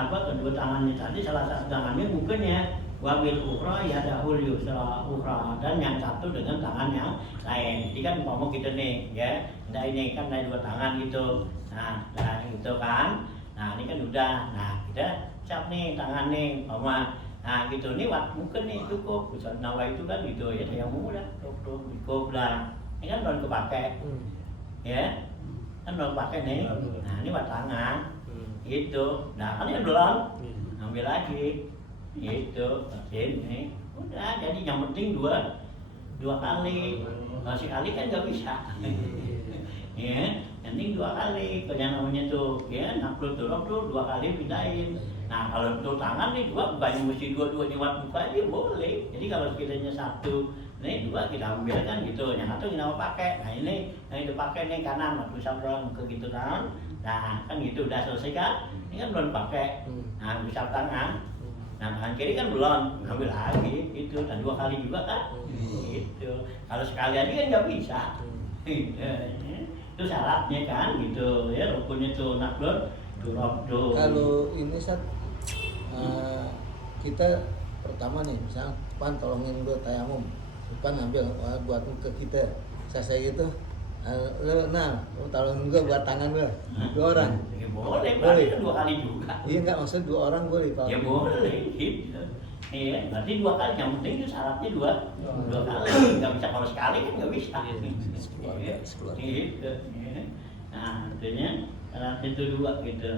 tadi, salah satu tangannya mukanya. Wabil ukhra yadahul yusra ukhra, dan yang satu dengan tangan yang lain. Jadi kan umpama kita nih ya, nah ini kan ada dua tangan gitu. Nah gitu kan. Nah ini kan udah. Nah kita cap nih tangan nih umpama. Nah gitu nih mungkin nih cukup. Bisa nawa itu kan gitu ya, yang mudah cukup lah. Ini kan belum kepake. Ya. Kan belum pakai nih. Nah ini buat tangan. Gitu. Nah kan ini belum. Ambil lagi. Gitu, ini udah, jadi yang penting dua kali. Sekali kan nggak bisa ya, yang penting 2 kali. Kalau yang namanya tuh ya naqlu turab tuh 2 kali pindahin. Nah kalau tuh tangan nih 2, bukannya mesti 2 nyewat muka aja boleh. Jadi kalau sekiranya 1 nih 2 kita ambil kan gitu, yang 1 kita mau pakai. Nah ini yang itu pakai nih kanan, waktu sabrang ke gitu kan. Nah kan gitu udah selesai kan, ini kan belum pakai. Nah usap tangan. Nah tangan kiri kan belum, ambil lagi gitu, dan 2 kali juga kan gitu. Kalau sekali aja kan nggak bisa itu syaratnya kan gitu ya, rukunnya tuh naqlu turab tuh. Kalau ini Sat, kita pertama nih misalnya Pan tolongin gue tayamum, Pan ambil buat ke kita, saya gitu. Nah, tolongin gue buat tangan gue, 2 orang. Ya boleh, berarti kan 2 kali juga. Iya enggak, maksud 2 orang boleh Pak. Ya boleh, gitu. Iya, berarti 2 kali, yang penting itu syaratnya 2 kali. Nggak bisa kalau sekali kan nggak bisa. Sekeluarga. Gitu. Nah, artinya syaratnya itu 2 gitu.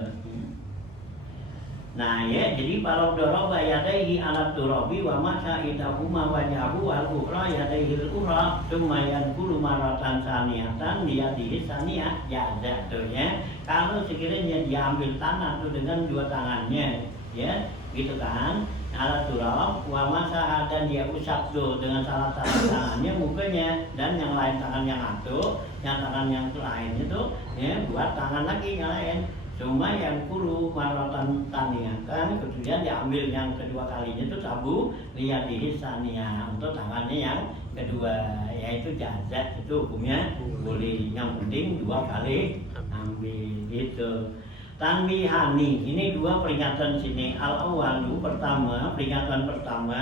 Nah ya, jadi kalau daraba yadaihi ala turabi wa masya idahuma wajahu wal ukhra yadaihi al-ukhra tsumma yanqulu maratan saniyatan biyadihi saniyah, ya jatuhnya kalau sekiranya diambil tanah tuh dengan 2 tangannya ya gitu kan, ala turab wa masya, dan dia usap tuh dengan salah satu tangannya mukanya, dan yang lain tangan yang satu, yang tangan yang lain itu ya buat tangan lagi yang lain. Cuma yang kuru maratan taniakan, kemudian diambil yang kedua kalinya itu sabu lihat di saniyah untuk tangannya yang kedua, yaitu jazak itu hukumnya boleh, yang penting 2 kali ambil gitu. Tanbihani, ini 2 peringatan sini. Al-awwalu, pertama, peringatan pertama,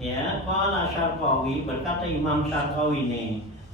ya, qala Syarqawi, berkata Imam Syarqawi ini,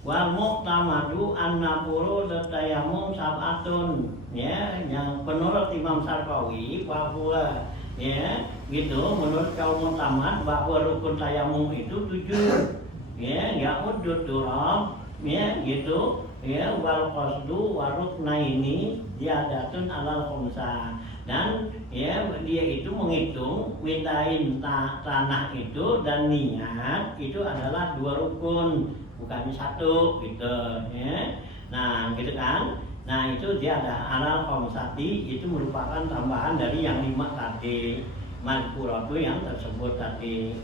wal muqtamadu anna furudut tayammum sab'atun, ya, yang menurut Imam Syarqawi bahwa ya gitu, menurut kaum muktamad bahwa rukun tayamum itu 7, ya, ya'udud durab, ya gitu, ya, wal qasdu waruknaini ziyadatun alal khumsa, dan ya dia itu menghitung mintain tanah itu dan niat itu adalah 2 rukun, bukannya 1 gitu, ya. Nah gitu kan. Nah itu dia ada alal khomsati, itu merupakan tambahan dari yang 5 tadi, mazkuratu yang tersebut tadi.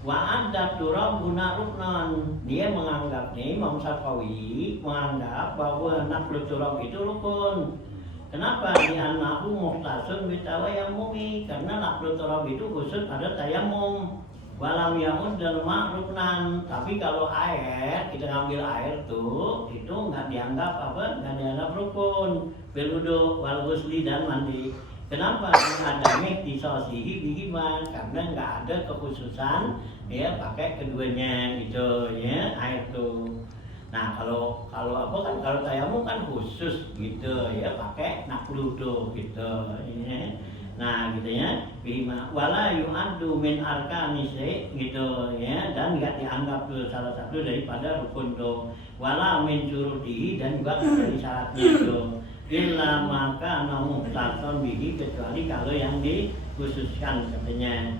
Wa addat turab guna ruknan, dia menganggap nih, Imam Syarqawi menganggap bahwa naqlu turab itu rukun. Kenapa? Li'annahu muhtasun bitawayamumi, karena naqlu turab itu khusus pada tayamum. Walam yamud dan ruknan, tapi kalau air, kita ngambil air tuh, itu nggak dianggap apa? Nggak dianggap rukun. Beludo, wal ghusli dan mandi. Kenapa? Ada disosihi bihiman, karena nggak ada kekhususan ya pakai keduanya gitu ya, air tuh. Nah kalau apa kan, kalau tayamum kan khusus gitu ya, pakai naqlu tuh gitu ya. Nah gitu ya, bima wala yu'addu min arkanis gitu ya, dan nggak dianggap tuh salah satu daripada rukun tuh, wala min syurutihi, dan juga dari syaratnya tuh, illa maka muhtason bihi, kecuali kalau yang dikhususkan katanya.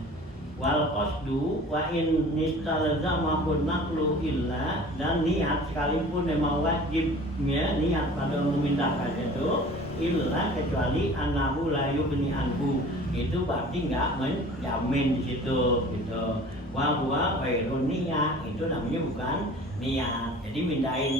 Wal qasdu wa in nistalzamahun naqlu illa, dan niat sekalipun memang wajib ya, niat pada memindahkan itu, illa kecuali annahu la yughni anhu, itu berarti enggak menjamin di situ gitu. Wa huwa ghairun niyah, itu namanya bukan niat. Jadi mindahin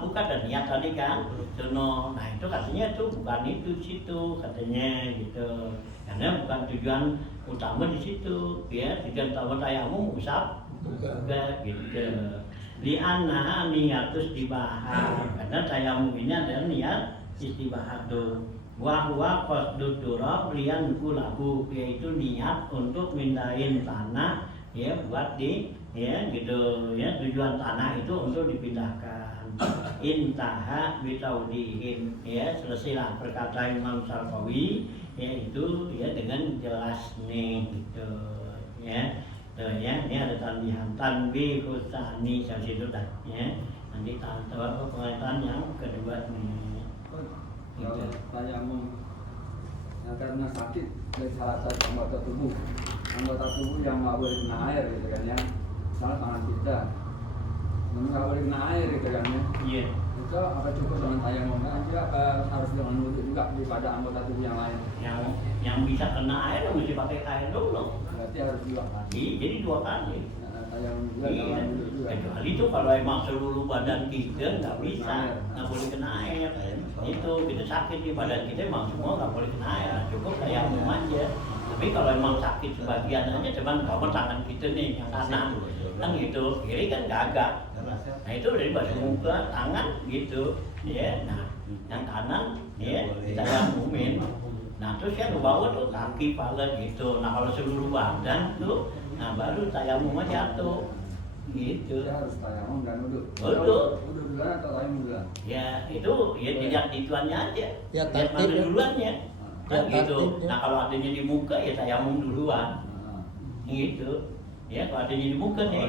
bukan ada niat tadi kan, sono. Nah itu katanya itu bukan itu situ katanya gitu, karena bukan tujuan utama di situ ya. Tujuan utama tayamum usap juga gitu. Di anna niatus dibahas, karena tayamum ini adalah niat istibahatu. Wa huwa qasdud durab liyan kulahu, yaitu niat untuk mindahin tanah ya, buat di ya gitu ya, tujuan tanah itu untuk dipindahkan. Intaha bitaudihin, ya selesailah perkataan Imam Syarqawi, yaitu ya dengan jelas nih gitu ya. Tuh ya, ini ada tanbih khusani dari situ dah ya. Nanti tahu pengertian yang kedua nih. Kalau tayamum karena sakit dari salah satu anggota tubuh yang nggak boleh kena air gitu kan ya, misalnya tangan kita nggak boleh kena air gitu kan ya. Iya. Itu apa cukup dengan tayamum aja, apa harus dengan wudhu juga daripada anggota tubuh yang lain? Yang bisa kena air mesti pakai air dulu. Berarti harus 2 kali. Iya, jadi 2 kali. Tayamum juga, Iya. wudhu juga. Kecuali itu kalau emang seluruh badan kita nggak bisa, nggak boleh kena air. Itu kita sakit di badan kita emang semua nggak boleh kena air, cukup tayamum aja. Tapi kalau emang sakit sebagian aja, cuman kalau tangan kita nih yang kanan kan gitu, kiri kan gagak. Nah itu dari basuh muka, tangan gitu, ya. Nah yang kanan ya tayamumin. Nah terus yang bawah tuh kaki, kepala gitu. Nah kalau seluruh badan tuh, nah baru tayamum aja jatuh gitu. Kita harus tayamum dan wudhu. Betul. Wudhu duluan atau tayamum duluan? Ya itu ya dilihat dituannya aja. Ya, Lihat mana tertib ya. duluannya. Kan Ya, gitu. tertib ya. Nah kalau adanya di muka ya tayamum duluan. Gitu. Ya kalau adanya di muka nih,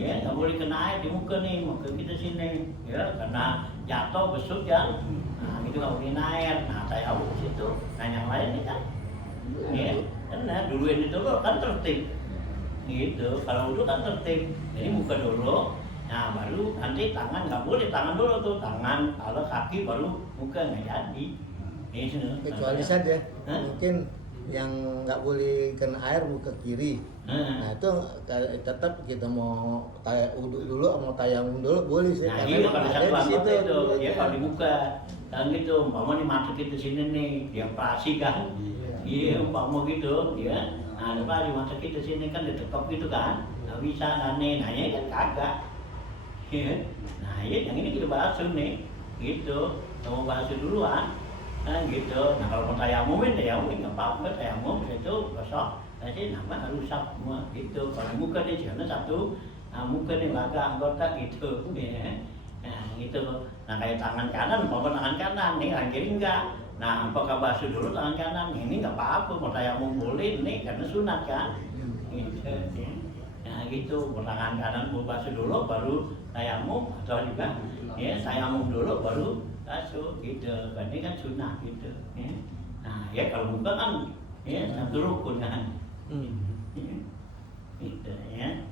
ya nggak boleh kena air di muka nih, muka kita sini. Ya karena jatuh besuk kan. Nah itu nggak boleh kena air. Nah tayamum di situ. Nah yang lain nih kan, ya karena duluin itu loh kan tertib. Gitu. Kalau dulu kan tertib. Jadi muka dulu. Nah baru nanti tangan, nggak boleh tangan dulu tuh, tangan, kalau kaki baru muka, nggak jadi. Kecuali saja Hah? mungkin yang nggak boleh kena air muka kiri. Nah itu tetap kita mau wudhu dulu, mau tayamum dulu boleh sih. Nah Karena iya memang kalau ada satu di situ. anggota itu, ya kalau di muka, kan gitu, umpama nih masukin ke sini nih, dia operasi kan, iya umpama gitu, ya. Nah, dimasukin ke sini kan ditekap gitu kan, nggak bisa aneh, nanya kan kagak. Ya. Nah ya yang ini kita bahas nih gitu, mau bahas duluan. Nah gitu, nah kalau mau tayamumin nggak apa-apa, tayamum itu kosong, tapi nama rusak semua gitu. Kalau muka dia cuma satu, nah muka dia laga anggota gitu, ya. Nah gitu, nah kayak tangan kanan, mau tangan kanan, nih tangan kiri enggak. Nah apakah basuh dulu tangan kanan, ini nggak apa-apa, mau tayamum boleh nih karena sunat kan, gitu. Ya. Nah gitu, mau tangan kanan mau basuh dulu, baru tayamum atau juga, ya tayamum dulu baru basuh gitu, ini kan sunnah gitu. Ya. Nah ya kalau muka kan ya satu rukun kan. Ya. Gitu ya.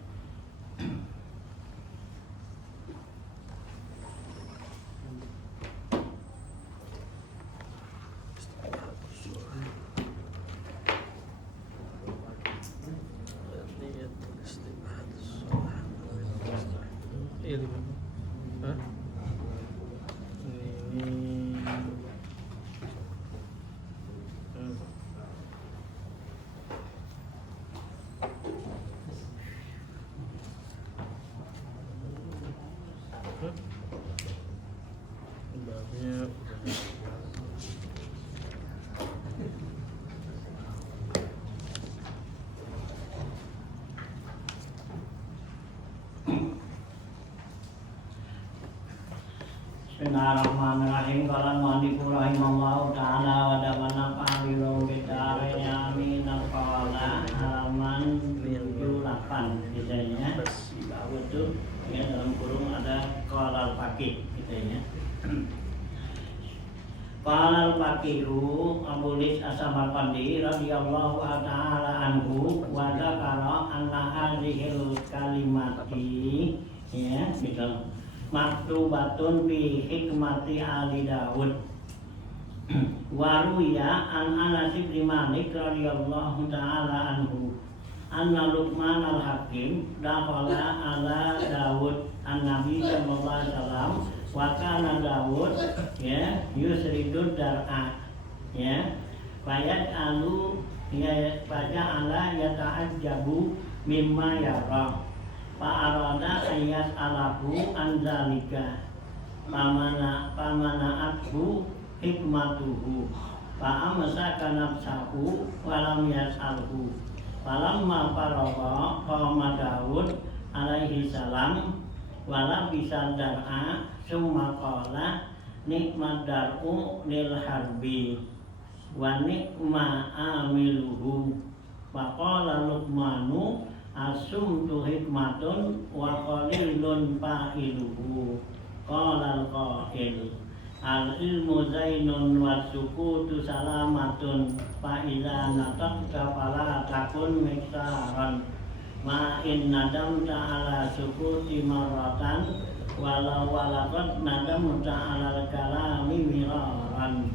Bismillahirrahmanirrahim. Qala al-mu'allif rahimahullahu ta'ala wa damana fa'alilum bidarin amin. Qala halaman 78 kitanya. Di bawah itu ya dalam kurung ada qala al-faqih kitanya. Qala al-faqihu Abu Lis As-Samarqandi radhiyallahu ta'ala anhu wa dzakara anna hadhil kalimati ya gitu maktubatun bi hikmati ali Daud waruya an Anas bin Malik radhiyallahu ta'ala anhu anna Luqman al-Hakim dakhala ala Daud an-Nabi sallallahu alaihi wasallam wa kana Daud ya yusridud dar'a ya bayat alu ya baca ala yata'ajjabu mimma yara Fa'arada ayat alahu anzalika Pamana'athu hikmatuhu Fa'amsaka nafsahu Walam yas'alhu Falamma faragha qama Daud alaihi salam Wala bisa dar'a Summa qala nikmat dar'u lil harbi Wa nikma amiluhu Faqala Luqmanu asumtu hikmatun wa qalilun fa'iluhu qala al-qa'il al-ilmu zainun wa sukutu salamatun fa idza nataqta fala takun miksaran ma in nadamta ala sukuti marratan walau walaqad nadamta ala al-kalami miraran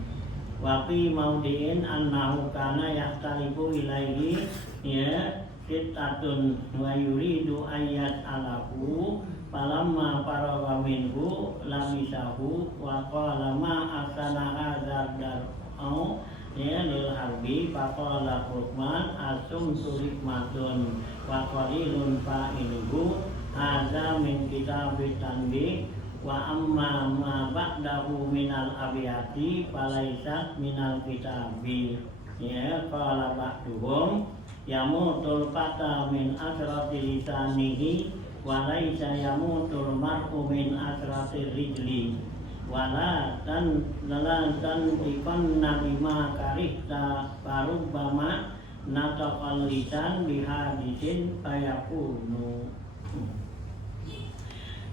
wa fi maudiin annahu kana yahtalifu ilaihi ya Sitatun wa yuridu ayat alahu Falamma faragha minhu lamisahu Wa qala ma asana hadzal dar'u ya lil harbi faqala Luqman asumtu hikmatun wa qalilun fa'iluhu hadza min kitabit tanbih wa amma ma ba'dahu minal abiyati falaisat minal kitabi ya qala ba'duhum yamutul fata min asrati lisanihi wa laisa yamutul mar'u min asrati rijli wala tan tiqanna bima karihta farubbama nataqal lisan bihadisin fayakunu.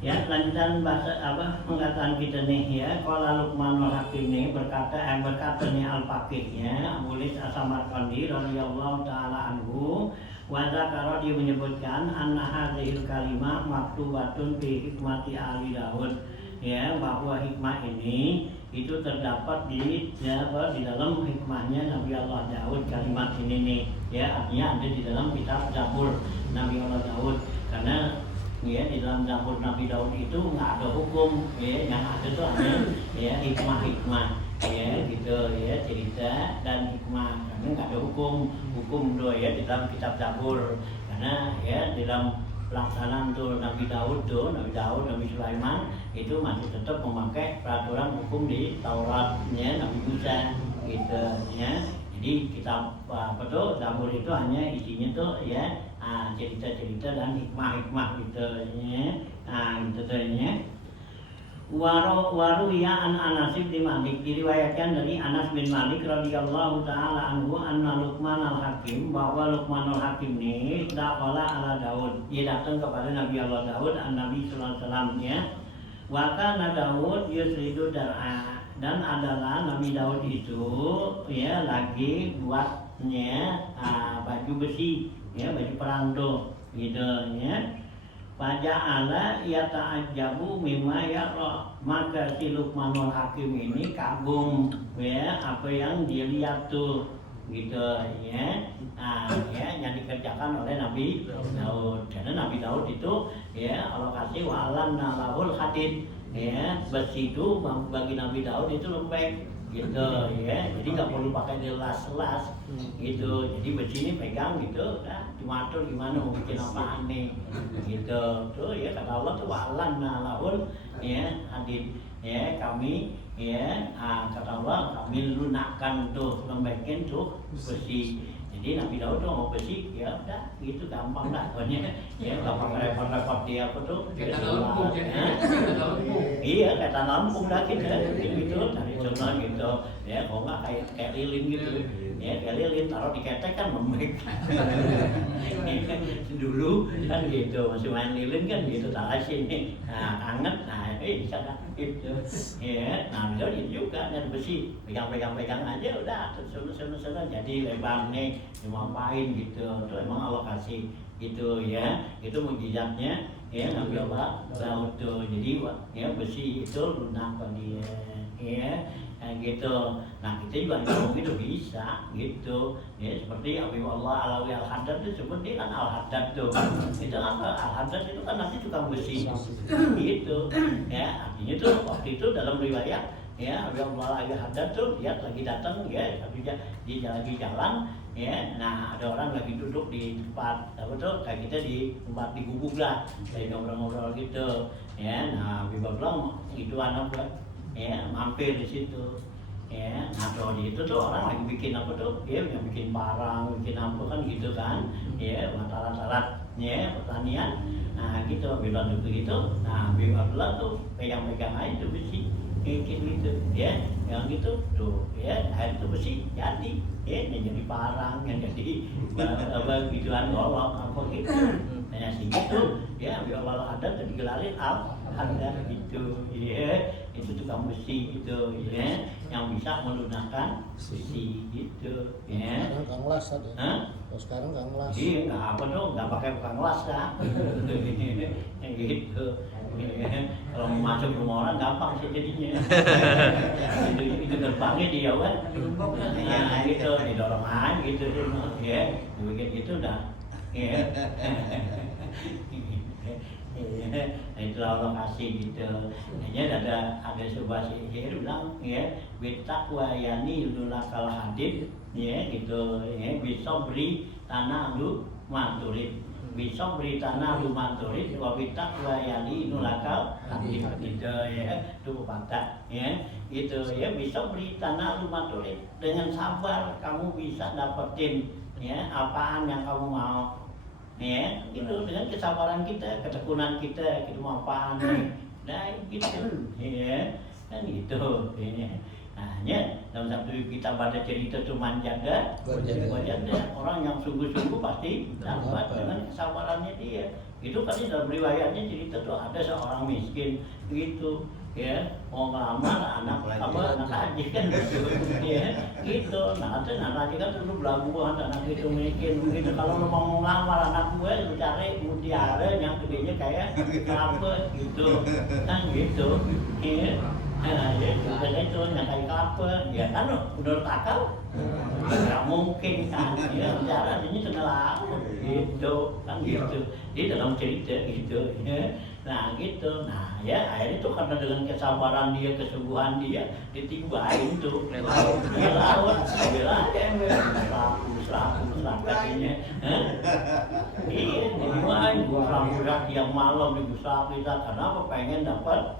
Ya, lanjutan bahasa perkataan kita nih ya. Qala Luqman al-Hakim nih berkata nih al-Faqih ya, Abu Lis As-Samarqandi radhiyallahu taala anhu wa dzakara dia menyebutkan anna hadhil kalimah maktubatun fi hikmati ali Daud ya, bahwa hikmah ini itu terdapat di dalam hikmahnya Nabi Allah Daud. Kalimat ini nih ya, artinya ada di dalam kitab Zabur Nabi Allah Daud, karena ya di dalam Zabur Nabi Daud itu nggak ada hukum ya, yang ada tuh hanya ya hikmah ya gitu ya, cerita dan hikmah, karena nggak ada hukum doa ya di dalam kitab Zabur, karena ya di dalam pelaksanaan tuh Nabi Daud, Nabi Sulaiman itu masih tetap memakai peraturan hukum di Tauratnya Nabi Musa gitu ya. Jadi kitab apa tuh Zabur itu hanya isinya tuh ya cerita-cerita dan hikmah-hikmah gitu ya. Gitu tuh ya. Waru ya an Anas bin Malik, diriwayatkan dari Anas bin Malik radhiyallahu taala anhu anna Luqman al-Hakim, bahwa Luqman al-Hakim ini daqala ala Daud, dia datang kepada Nabi Allah Daud, Nabi sallallahu alaihi wasallam ya. Wa kana Daud yusridu dar'a, dan adalah Nabi Daud itu ya lagi buatnya baju besi ya, baju perang tuh gitu ya. Faja'ala yata'ajjabu mimma yara, maka si Luqmanul Hakim ini kagum ya apa yang dia lihat tuh gitu ya. Ya yang dikerjakan oleh Nabi Daud, karena Nabi Daud itu ya Allah kasih wa'alan nalahul hadid ya, besi itu bagi Nabi Daud itu lembek gitu ya, jadi nggak perlu pakai dilas-las gitu, jadi besi ini pegang gitu, nah dimatur gimana mau bikin apa aneh gitu tuh ya, kata Allah tuh wa'alan nalahul ya hadid ya, kami ya kata Allah kami lunakkan tuh lembekin tuh besi. Jadi Nabi Daud tuh mau besi ya udah gitu gampang dah pokoknya ya, gampang repot-repot dia apa tuh kayak Lampung iya kayak tanah Lampung dah gitu dari sana gitu ya, kalau nggak kayak lilin gitu ya, kayak lilin taruh di ketek kan lembek dulu kan gitu, masih main lilin kan gitu, taruh sini anget, bisa dah gitu ya. Nah Daud itu juga dan besi pegang aja udah terus jadi lebar nih dimapain gitu, itu emang Allah kasih gitu ya, itu mukjizatnya ya Nabi Allah Daud tuh, jadi ya besi itu lunak dia ya gitu. Nah kita juga ngomong itu bisa gitu ya, seperti Abi Allah Alawi Al-Haddad itu seperti kan Al-Haddad tuh, itu apa Al-Haddad itu kan nanti tukang besi gitu ya, artinya tuh waktu itu dalam riwayat ya Abi Allah Al-Haddad tuh dia lagi datang ya, dia lagi jalan ya, nah ada orang lagi duduk di tempat apa tuh kayak kita di tempat di gubuk lah, kayak ngobrol-ngobrol gitu ya. Nah Abi bilang itu anak gua ya mampir di situ ya. Nah kalau di itu tuh orang lagi bikin apa tuh ya, yang bikin barang, bikin apa kan gitu kan ya, alat-alat ya pertanian. Nah gitu bilang gitu, nah bilang tuh pegang-pegang aja tuh besi kayak gitu ya, yang gitu tuh ya, air itu besi jadi ya, yang jadi parang, yang jadi apa gituan golok apa gitu. Nah sih gitu ya, biar Allah ada tuh digelarin Al-Haddad gitu ya, itu tukang besi gitu ya, yang bisa melunakkan besi gitu ya. Sekarang Kang Las ada. Kalau sekarang Kang Las. Iya, nggak apa dong, nggak pakai Kang Las kan gitu. Kalau mau masuk rumah orang gampang sih jadinya. Itu gerbangnya dia kan. Nah gitu, didorong aja gitu ya, dibikin gitu dah. Ya. Itu Allah kasih gitu. Hanya ada sebuah sihir bilang ya, bitakwa yani lulakal hadid ya gitu ya, bisa beri tanah lu manturit, bisa beri tanah lu manturit, wa bitakwa yani lulakal hadid gitu ya, itu pepatah ya gitu ya, bisa beri tanah lu manturit, dengan sabar kamu bisa dapetin ya apaan yang kamu mau ya gitu, dengan kesabaran kita, ketekunan kita, gitu mau apaan nah gitu ya kan gitu ya. Nah ya dalam satu kita baca cerita cuma jaga orang yang sungguh-sungguh pasti dapat dengan kesabarannya dia gitu kan. Dalam riwayatnya cerita tuh ada seorang miskin gitu ya, mau ngelamar anak haji kan gitu ya gitu. Nah itu anak haji kan dulu belaguan, anak itu miskin gitu, kalau lu mau ngelamar anak gue lu cari mutiara yang gedenya kayak kelapa gitu kan gitu ya. Nah ya itu yang kayak kelapa ya kan, menurut akal nggak mungkin kan ya, cara ini tengah laut gitu kan gitu di dalam cerita gitu ya. Nah gitu, nah ya akhirnya itu karena dengan kesabaran dia, kesungguhan dia, ditimbain tuh laut, bela aja serapu katanya, iya, Wah, usaha yang malam di usaha kita karena apa pengen dapat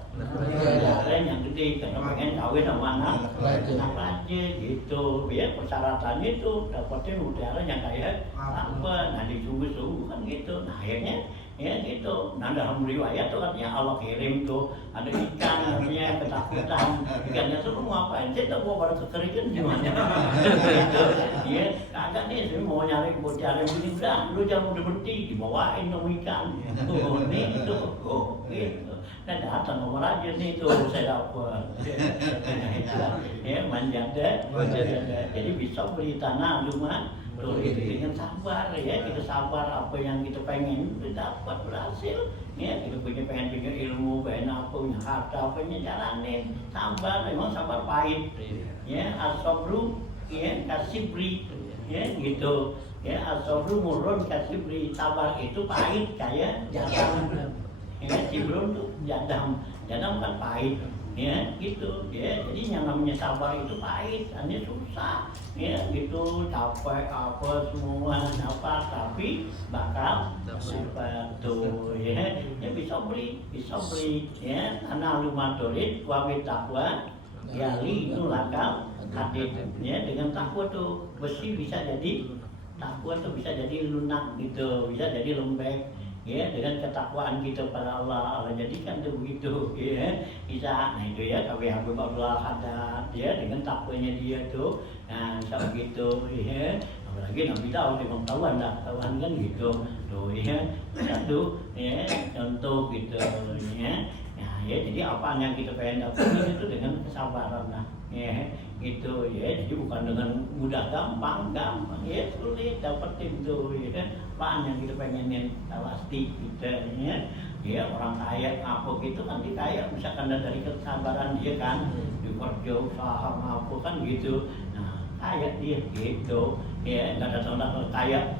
jalan yang gede karena pengen kawin sama anak raja gitu. Ya persyaratannya itu dapetin mutiara yang kayak apa, nah disungguh-sungguh kan gitu. Nah akhirnya ya gitu. Nah dalam riwayat tuh katanya Allah kirim tuh ada ikan namanya ketakutan. Ikannya tuh lu ngapain sih? Tuh gua pada kekeringan gimana? Gitu. Ya kagak nih, saya mau nyari mutiara begini udah, lu jangan udah berhenti dibawain sama ikan. Oh nih tuh, oh gitu. Nah datang nomor aja nih tuh saya dapat. Ya manjada. Jadi bisa beli tanah rumah. Tuh itu dengan sabar ya, kita sabar apa yang kita pengen dapat berhasil. Ya kita pengen ilmu, pengen apa, punya harta, pengen jalanin. Sabar, memang sabar pahit. Ya asobru, ya kasibri, ya gitu. Ya asobru murun kasibri, sabar itu pahit kayak jadam. Ya cibrun tuh jadam kan pahit. Ya gitu ya, jadi yang namanya sabar itu pahit, hanya susah ya gitu, capek apa semua dapat tapi bakal dapat tuh ya, bisa beli ya, karena lumaturin wabit takwa gali nulakal hadid ya, dengan takwa tuh besi bisa jadi takwa tuh bisa jadi lunak gitu, bisa jadi lembek. Ya dengan ketakwaan kita pada Allah jadikan tuh begitu ya bisa. Nah itu ya kami Habib Abdullah Haddad ya dengan takwanya dia tuh, nah bisa begitu ya. Apalagi Nabi Daud memang tahuan kan gitu tuh ya, satu ya contoh gitu ya. Nah ya jadi apa yang kita pengen dapat itu dengan kesabaran lah ya gitu ya, jadi bukan dengan mudah gampang ya, sulit dapetin tuh ya apaan yang kita pengenin pasti gitu ya orang kaya apa gitu kan dikaya misalkan dari kesabaran dia kan dikerja usaha apa kan gitu, nah kaya dia gitu ya, nggak datang kaya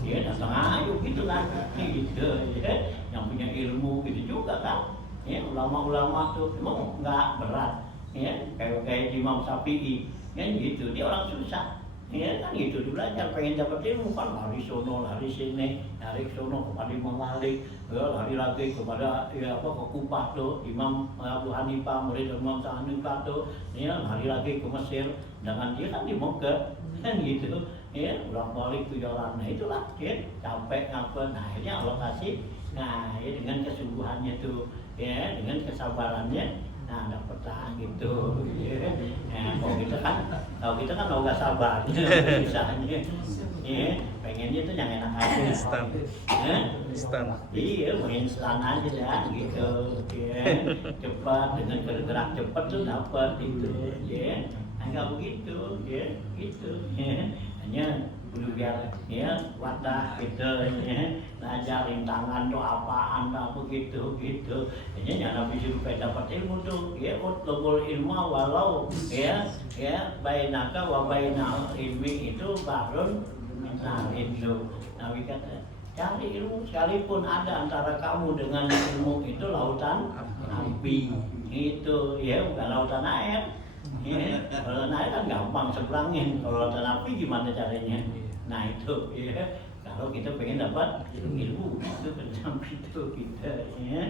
dia datang ayo gitu lah gitu ya, yang punya ilmu gitu juga kan ya, ulama-ulama tuh emang nggak berat ya, kayak Imam Syafi'i kan gitu, dia orang susah ya kan gitu, dia belajar pengen dapat ilmu kan lari sono lari sini, lari sono kepada Imam Malik ya, lari lagi kepada ya apa ke Kufah tuh Imam Abu Hanifah murid Imam Hanifah tuh ya, lari lagi ke Mesir dengan dia kan di Mekah kan gitu ya, ulang balik ke jalan. Nah itulah ya capek ngapa, nah akhirnya Allah kasih, nah ya dengan kesungguhannya tuh ya, dengan kesabarannya nah dapat gitu ya. Nah kalau kita kan nggak sabar susahnya ya, pengennya tuh yang enak aja instan iya, mau instan aja dah gitu ya, cepat dengan bergerak cepat tuh dapat gitu ya, nggak begitu ya gitu ya, hanya dulu biar ya wadah gitu ya, belajar rintangan tuh apaan tuh apa gitu hanya yang Nabi supaya dapat ilmu tuh ya, utlubul ilmu walau ya bainaka wa bainal ilmi itu bahrun minal ilmu. Nabi kata cari ilmu sekalipun ada antara kamu dengan ilmu itu lautan api itu ya, bukan lautan air. Ya, kalau naik kan gampang seberangin, kalau lautan api gimana caranya? Nah itu ya, kalau kita pengen dapat ilmu itu sampai itu kita ya.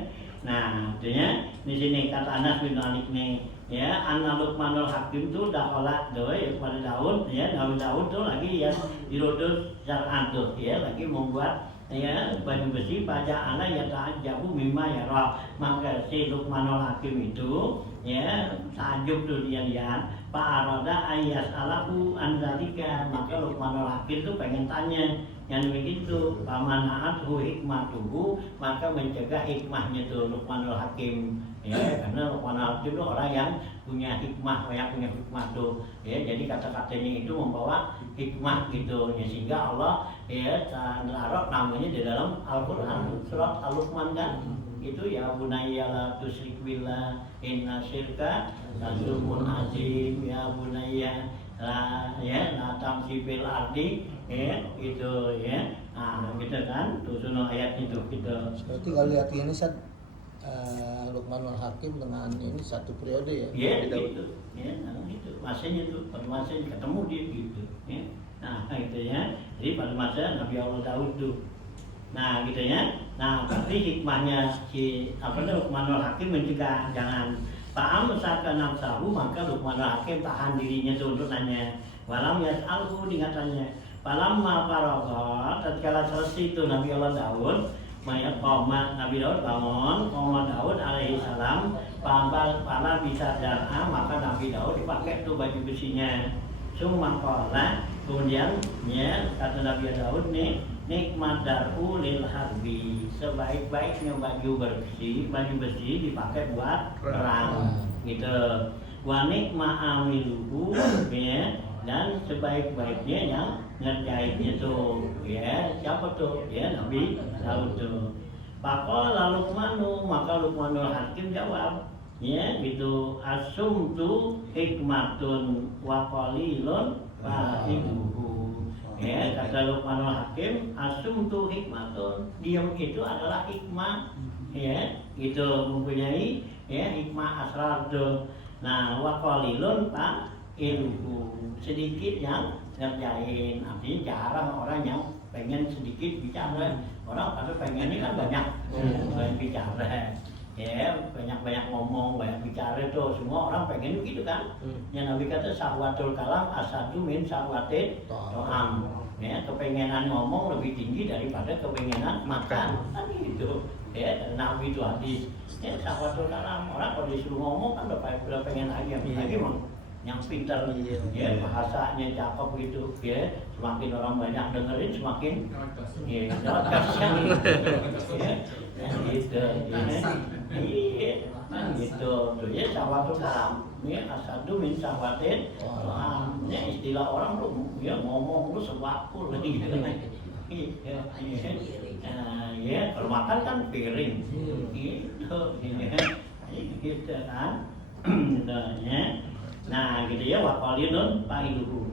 Nah artinya di sini kata Anas bin Malik nih ya, Anna Luqmanul Hakim tuh dakhala doi kepada Daud ya, Daud tuh lagi ya dirodus syar'an tuh ya, lagi membuat ya baju besi pada anak yang ta'ajabu mimma yara, maka si Luqmanul Hakim itu ya takjub tuh dia lihat Pak Arada ayas alahu anzalika, maka Luqmanul Hakim tuh pengen tanya yang begitu, pamana'athu hikmatuhu, maka mencegah hikmahnya tuh Luqmanul Hakim ya, karena Luqmanul Hakim itu orang yang punya hikmah, yang punya hikmah tuh ya, jadi kata-katanya itu membawa hikmah gitu ya, sehingga Allah ya taruh namanya di dalam Al-Quran surat Al-Luqman kan itu ya, bunayya la tusyrik billah inna syirka la zulmun azim, ya bunayya la tamshi fil ardi ya gitu ya, nah gitu kan tuh sunnah ayat itu gitu. Berarti kalau lihat ini Luqmanul Hakim dengan ini satu periode ya? Iya gitu ya, nah gitu masanya tuh pada masa ketemu dia gitu ya, nah gitu ya, jadi pada masa Nabi Allah Daud tuh Nah gitu ya. Nah berarti hikmahnya si Luqmanul Hakim mencegah jangan ta'am saka nafsahu, maka Luqmanul Hakim tahan dirinya tuh untuk nanya. Walam yas'alhu dingatannya. Falamma faragha, tatkala selesai itu Nabi Allah Daud, Nabi Daud bangun, Daud alaihi salam, pala bisa darah, maka Nabi Daud dipakai tuh baju besinya. Summa qala, kemudian ya kata Nabi Daud nih, nikmat daru lil harbi, sebaik-baiknya baju besi dipakai buat perang gitu. Wa nikma amiluhu ya, dan sebaik-baiknya yang ngerjainnya tuh ya, siapa tuh ya, Nabi Daud tuh. Faqala Luqmanu, maka Luqmanul Hakim jawab ya gitu, asumtu hikmatun wa qalilun fa'iduhu. Ya kata Luqmanul Hakim, asumtu hikmatun, diam itu adalah hikmah ya, itu mempunyai ya hikmah asrar tuh. Nah wa qalilun fa'iduhu, sedikit yang ngerjain, artinya jarang orang yang pengen sedikit bicara, orang pada pengennya kan banyak bicara ya, banyak ngomong, banyak bicara tuh, semua orang pengen gitu kan. Yang Nabi kata sahwatul kalam asadu min sahwatin to'am ya, kepengenan ngomong lebih tinggi daripada kepengenan makan kan gitu ya. Nabi itu hadis ya, sahwatul kalam, orang kalau disuruh ngomong kan udah pengen lagi mau yang pintar ya, bahasanya cakep gitu ya, semakin orang banyak dengerin semakin ya gasnya gitu iya gitu tuh ya. Sahwatul kalam ya, asadu min sahwatin ya, istilah orang lu ya ngomong lu sebakul gitu ya, kalau makan kan piring gitu gitu kan ya. Nah gitu ya, waqalilun fa'iduhu.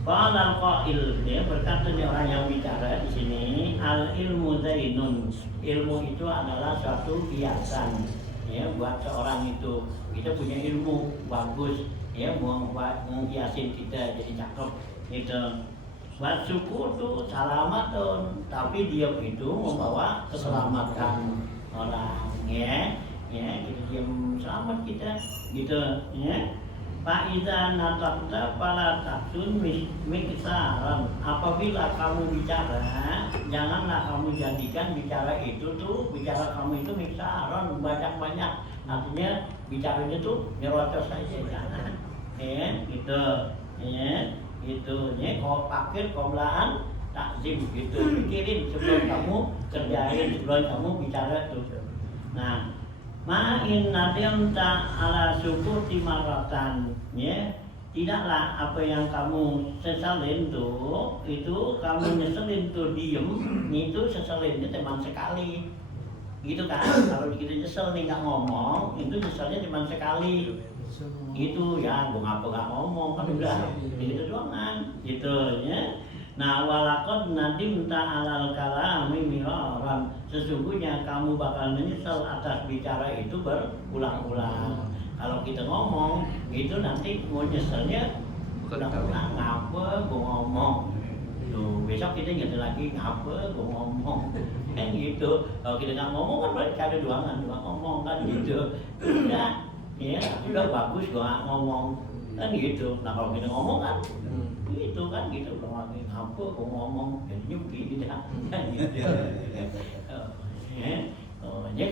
Qala qail, dia berkata nih orang yang bicara di sini, al ilmu zainun, ilmu itu adalah suatu hiasan ya buat seorang itu. Kita punya ilmu bagus ya, menghiasin kita jadi cakep gitu. Buat suku tuh salamatun, tapi diam itu membawa keselamatan orang ya gitu, diam selamat kita gitu ya. Faiza natakta pala taksun miksaran, apabila kamu bicara janganlah kamu jadikan bicara itu tuh, bicara kamu itu miksaran banyak-banyak, artinya bicaranya tuh nyerocos saja jangan ya gitu ya gitu ya. Kau pakir qoblaan takzim gitu, pikirin sebelum kamu kerjain, sebelum kamu bicara tuh. Nah ma'in nadem ta'ala syukuti maratan ya, tidaklah apa yang kamu sesalin tuh, itu kamu nyeselin tuh diem, itu sesalinnya teman sekali gitu kan. Kalau kita nyesel nih nggak ngomong, itu nyeselnya teman sekali gitu ya, gue ngapa nggak ngomong kan udah gitu doang kan gitu ya. Nah walakot nadim ta'alal kalami miraran, sesungguhnya kamu bakal menyesal atas bicara itu berulang-ulang. Kalau kita ngomong itu nanti mau nyeselnya ulang-ulang, ngapa gue ngomong tuh, besok kita ingat lagi ngapa gue ngomong kan gitu. Kalau kita nggak ngomong kan berarti ada doangan ngomong kan gitu udah ya, udah bagus gue nggak ngomong kan gitu. Nah kalau kita ngomong kan itu kan gitu, kalau lagi apa kok ngomong jadi nyuki gitu kan gitu ya.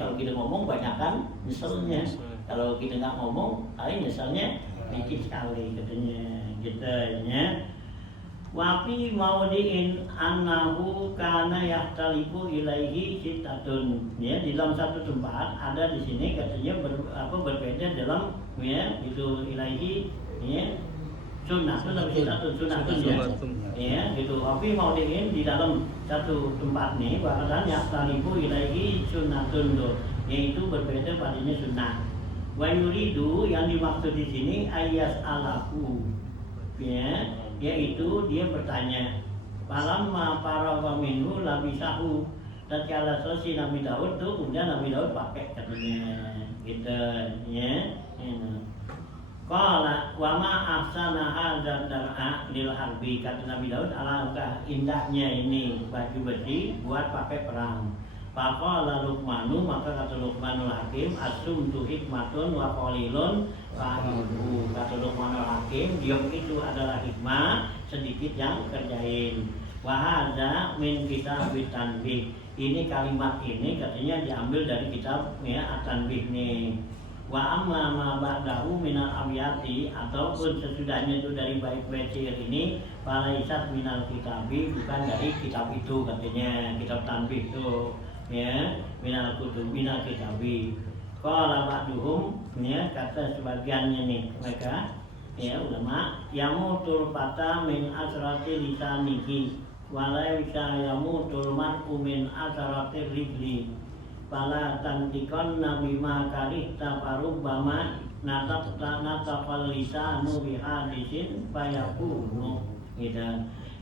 Kalau kita ngomong banyak kan nyeselnya, kalau kita nggak ngomong paling nyeselnya dikit sekali katanya gitu ya. Wafi maudiin annahu kana yahtaliku ilaihi sitatun ya, di dalam satu tempat ada di sini katanya berbeda dalam ya itu ilaihi ya, sunnatun ya gitu. Tapi mau diin di dalam satu tempat nih, bahkan yahtaliku ilaihi sunnatun tuh, yaitu berbeda padanya sunnah. Wa yuridu, yang dimaksud di sini ayas alaku ya, yaitu dia bertanya falamma faragha minhu labisahu, tatkala selesai Nabi Daud tuh, kemudian Nabi Daud pakai katanya gitu ya. Qala wa ma ahsana hadzal dar'a lil harbi, kata Nabi Daud, alangkah indahnya ini baju besi buat pakai perang. Faqala Luqmanu, maka kata Luqmanul Hakim, asumtu hikmatun wa qalilun fa'idu. Kata Luqmanul Hakim, diam itu adalah hikmah, sedikit yang kerjain. Wa hadza min kitab Tanbih. Ini kalimat ini katanya diambil dari kitab ya At-Tanbih nih. Wa amma ma ba'dahu minal abyati, ataupun sesudahnya itu dari bait-bait syair ini, falaisat minal kitabi, bukan dari kitab itu katanya, kitab Tanbih itu ya, minal kitabi. Qala ba'duhum, ya, kata sebagiannya nih mereka ya ulama, yamutul fata min asrati lisanihi walaisa yamutul mar'u min asrati rijli fala tantiqanna bima karihta farubbama nataqal lisanu bihadisin fayakunu gitu.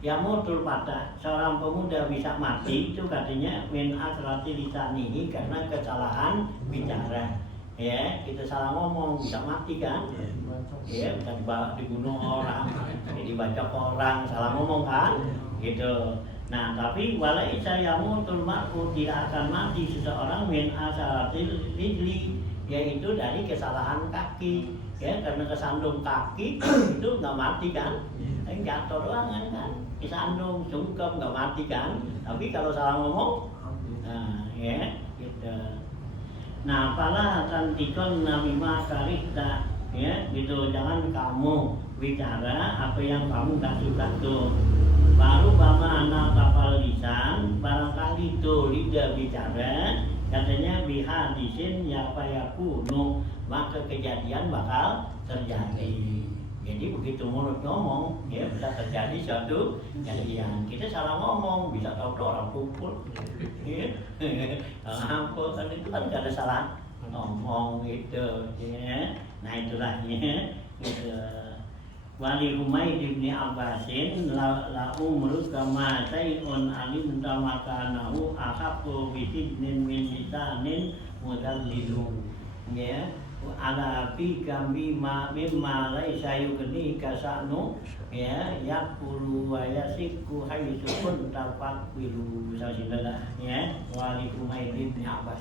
Yamutul fata, seorang pemuda bisa mati itu katanya min asrati lisanihi, karena kesalahan bicara. Ya, kita salah ngomong bisa mati kan? Ya, bisa dibunuh orang, dibacok orang, salah ngomong kan? Gitu. Nah, tapi walaisa yamutul mar'u, tidak akan mati seseorang min asaratil rijli, yaitu dari kesalahan kaki. Ya, karena kesandung kaki itu nggak mati kan? Jatuh doang kan? Kesandung, sungkem nggak mati kan? Tapi kalau salah ngomong, nah, ya, gitu. Nah, pala tantikon namima karihta, ya, gitu. Jangan kamu bicara apa yang kamu tak suka tuh. Baru bama anak kapal lisan, barangkali tuh lidah bicara, katanya bihadisin ya fayakunu, maka kejadian bakal terjadi. Jadi begitu mulut ngomong, ya bisa terjadi suatu kejadian. Kita salah ngomong, bisa tahu orang pukul. Ya. Ampun, kan itu kan gak ada salah ngomong gitu. Ya. Nah itulah ya. Gitu. Wali Humaid ibni Abbasin la umru kama sayun alim tamakanahu ahaqqu bisidnin min lisanin mudallilu. Ya. Ala fi kami ma mimma laisa yugni kasanu ya yaqulu wa yasiku haitsu kunta faqbilu. Ya. Wali Humaid ibni Abbas.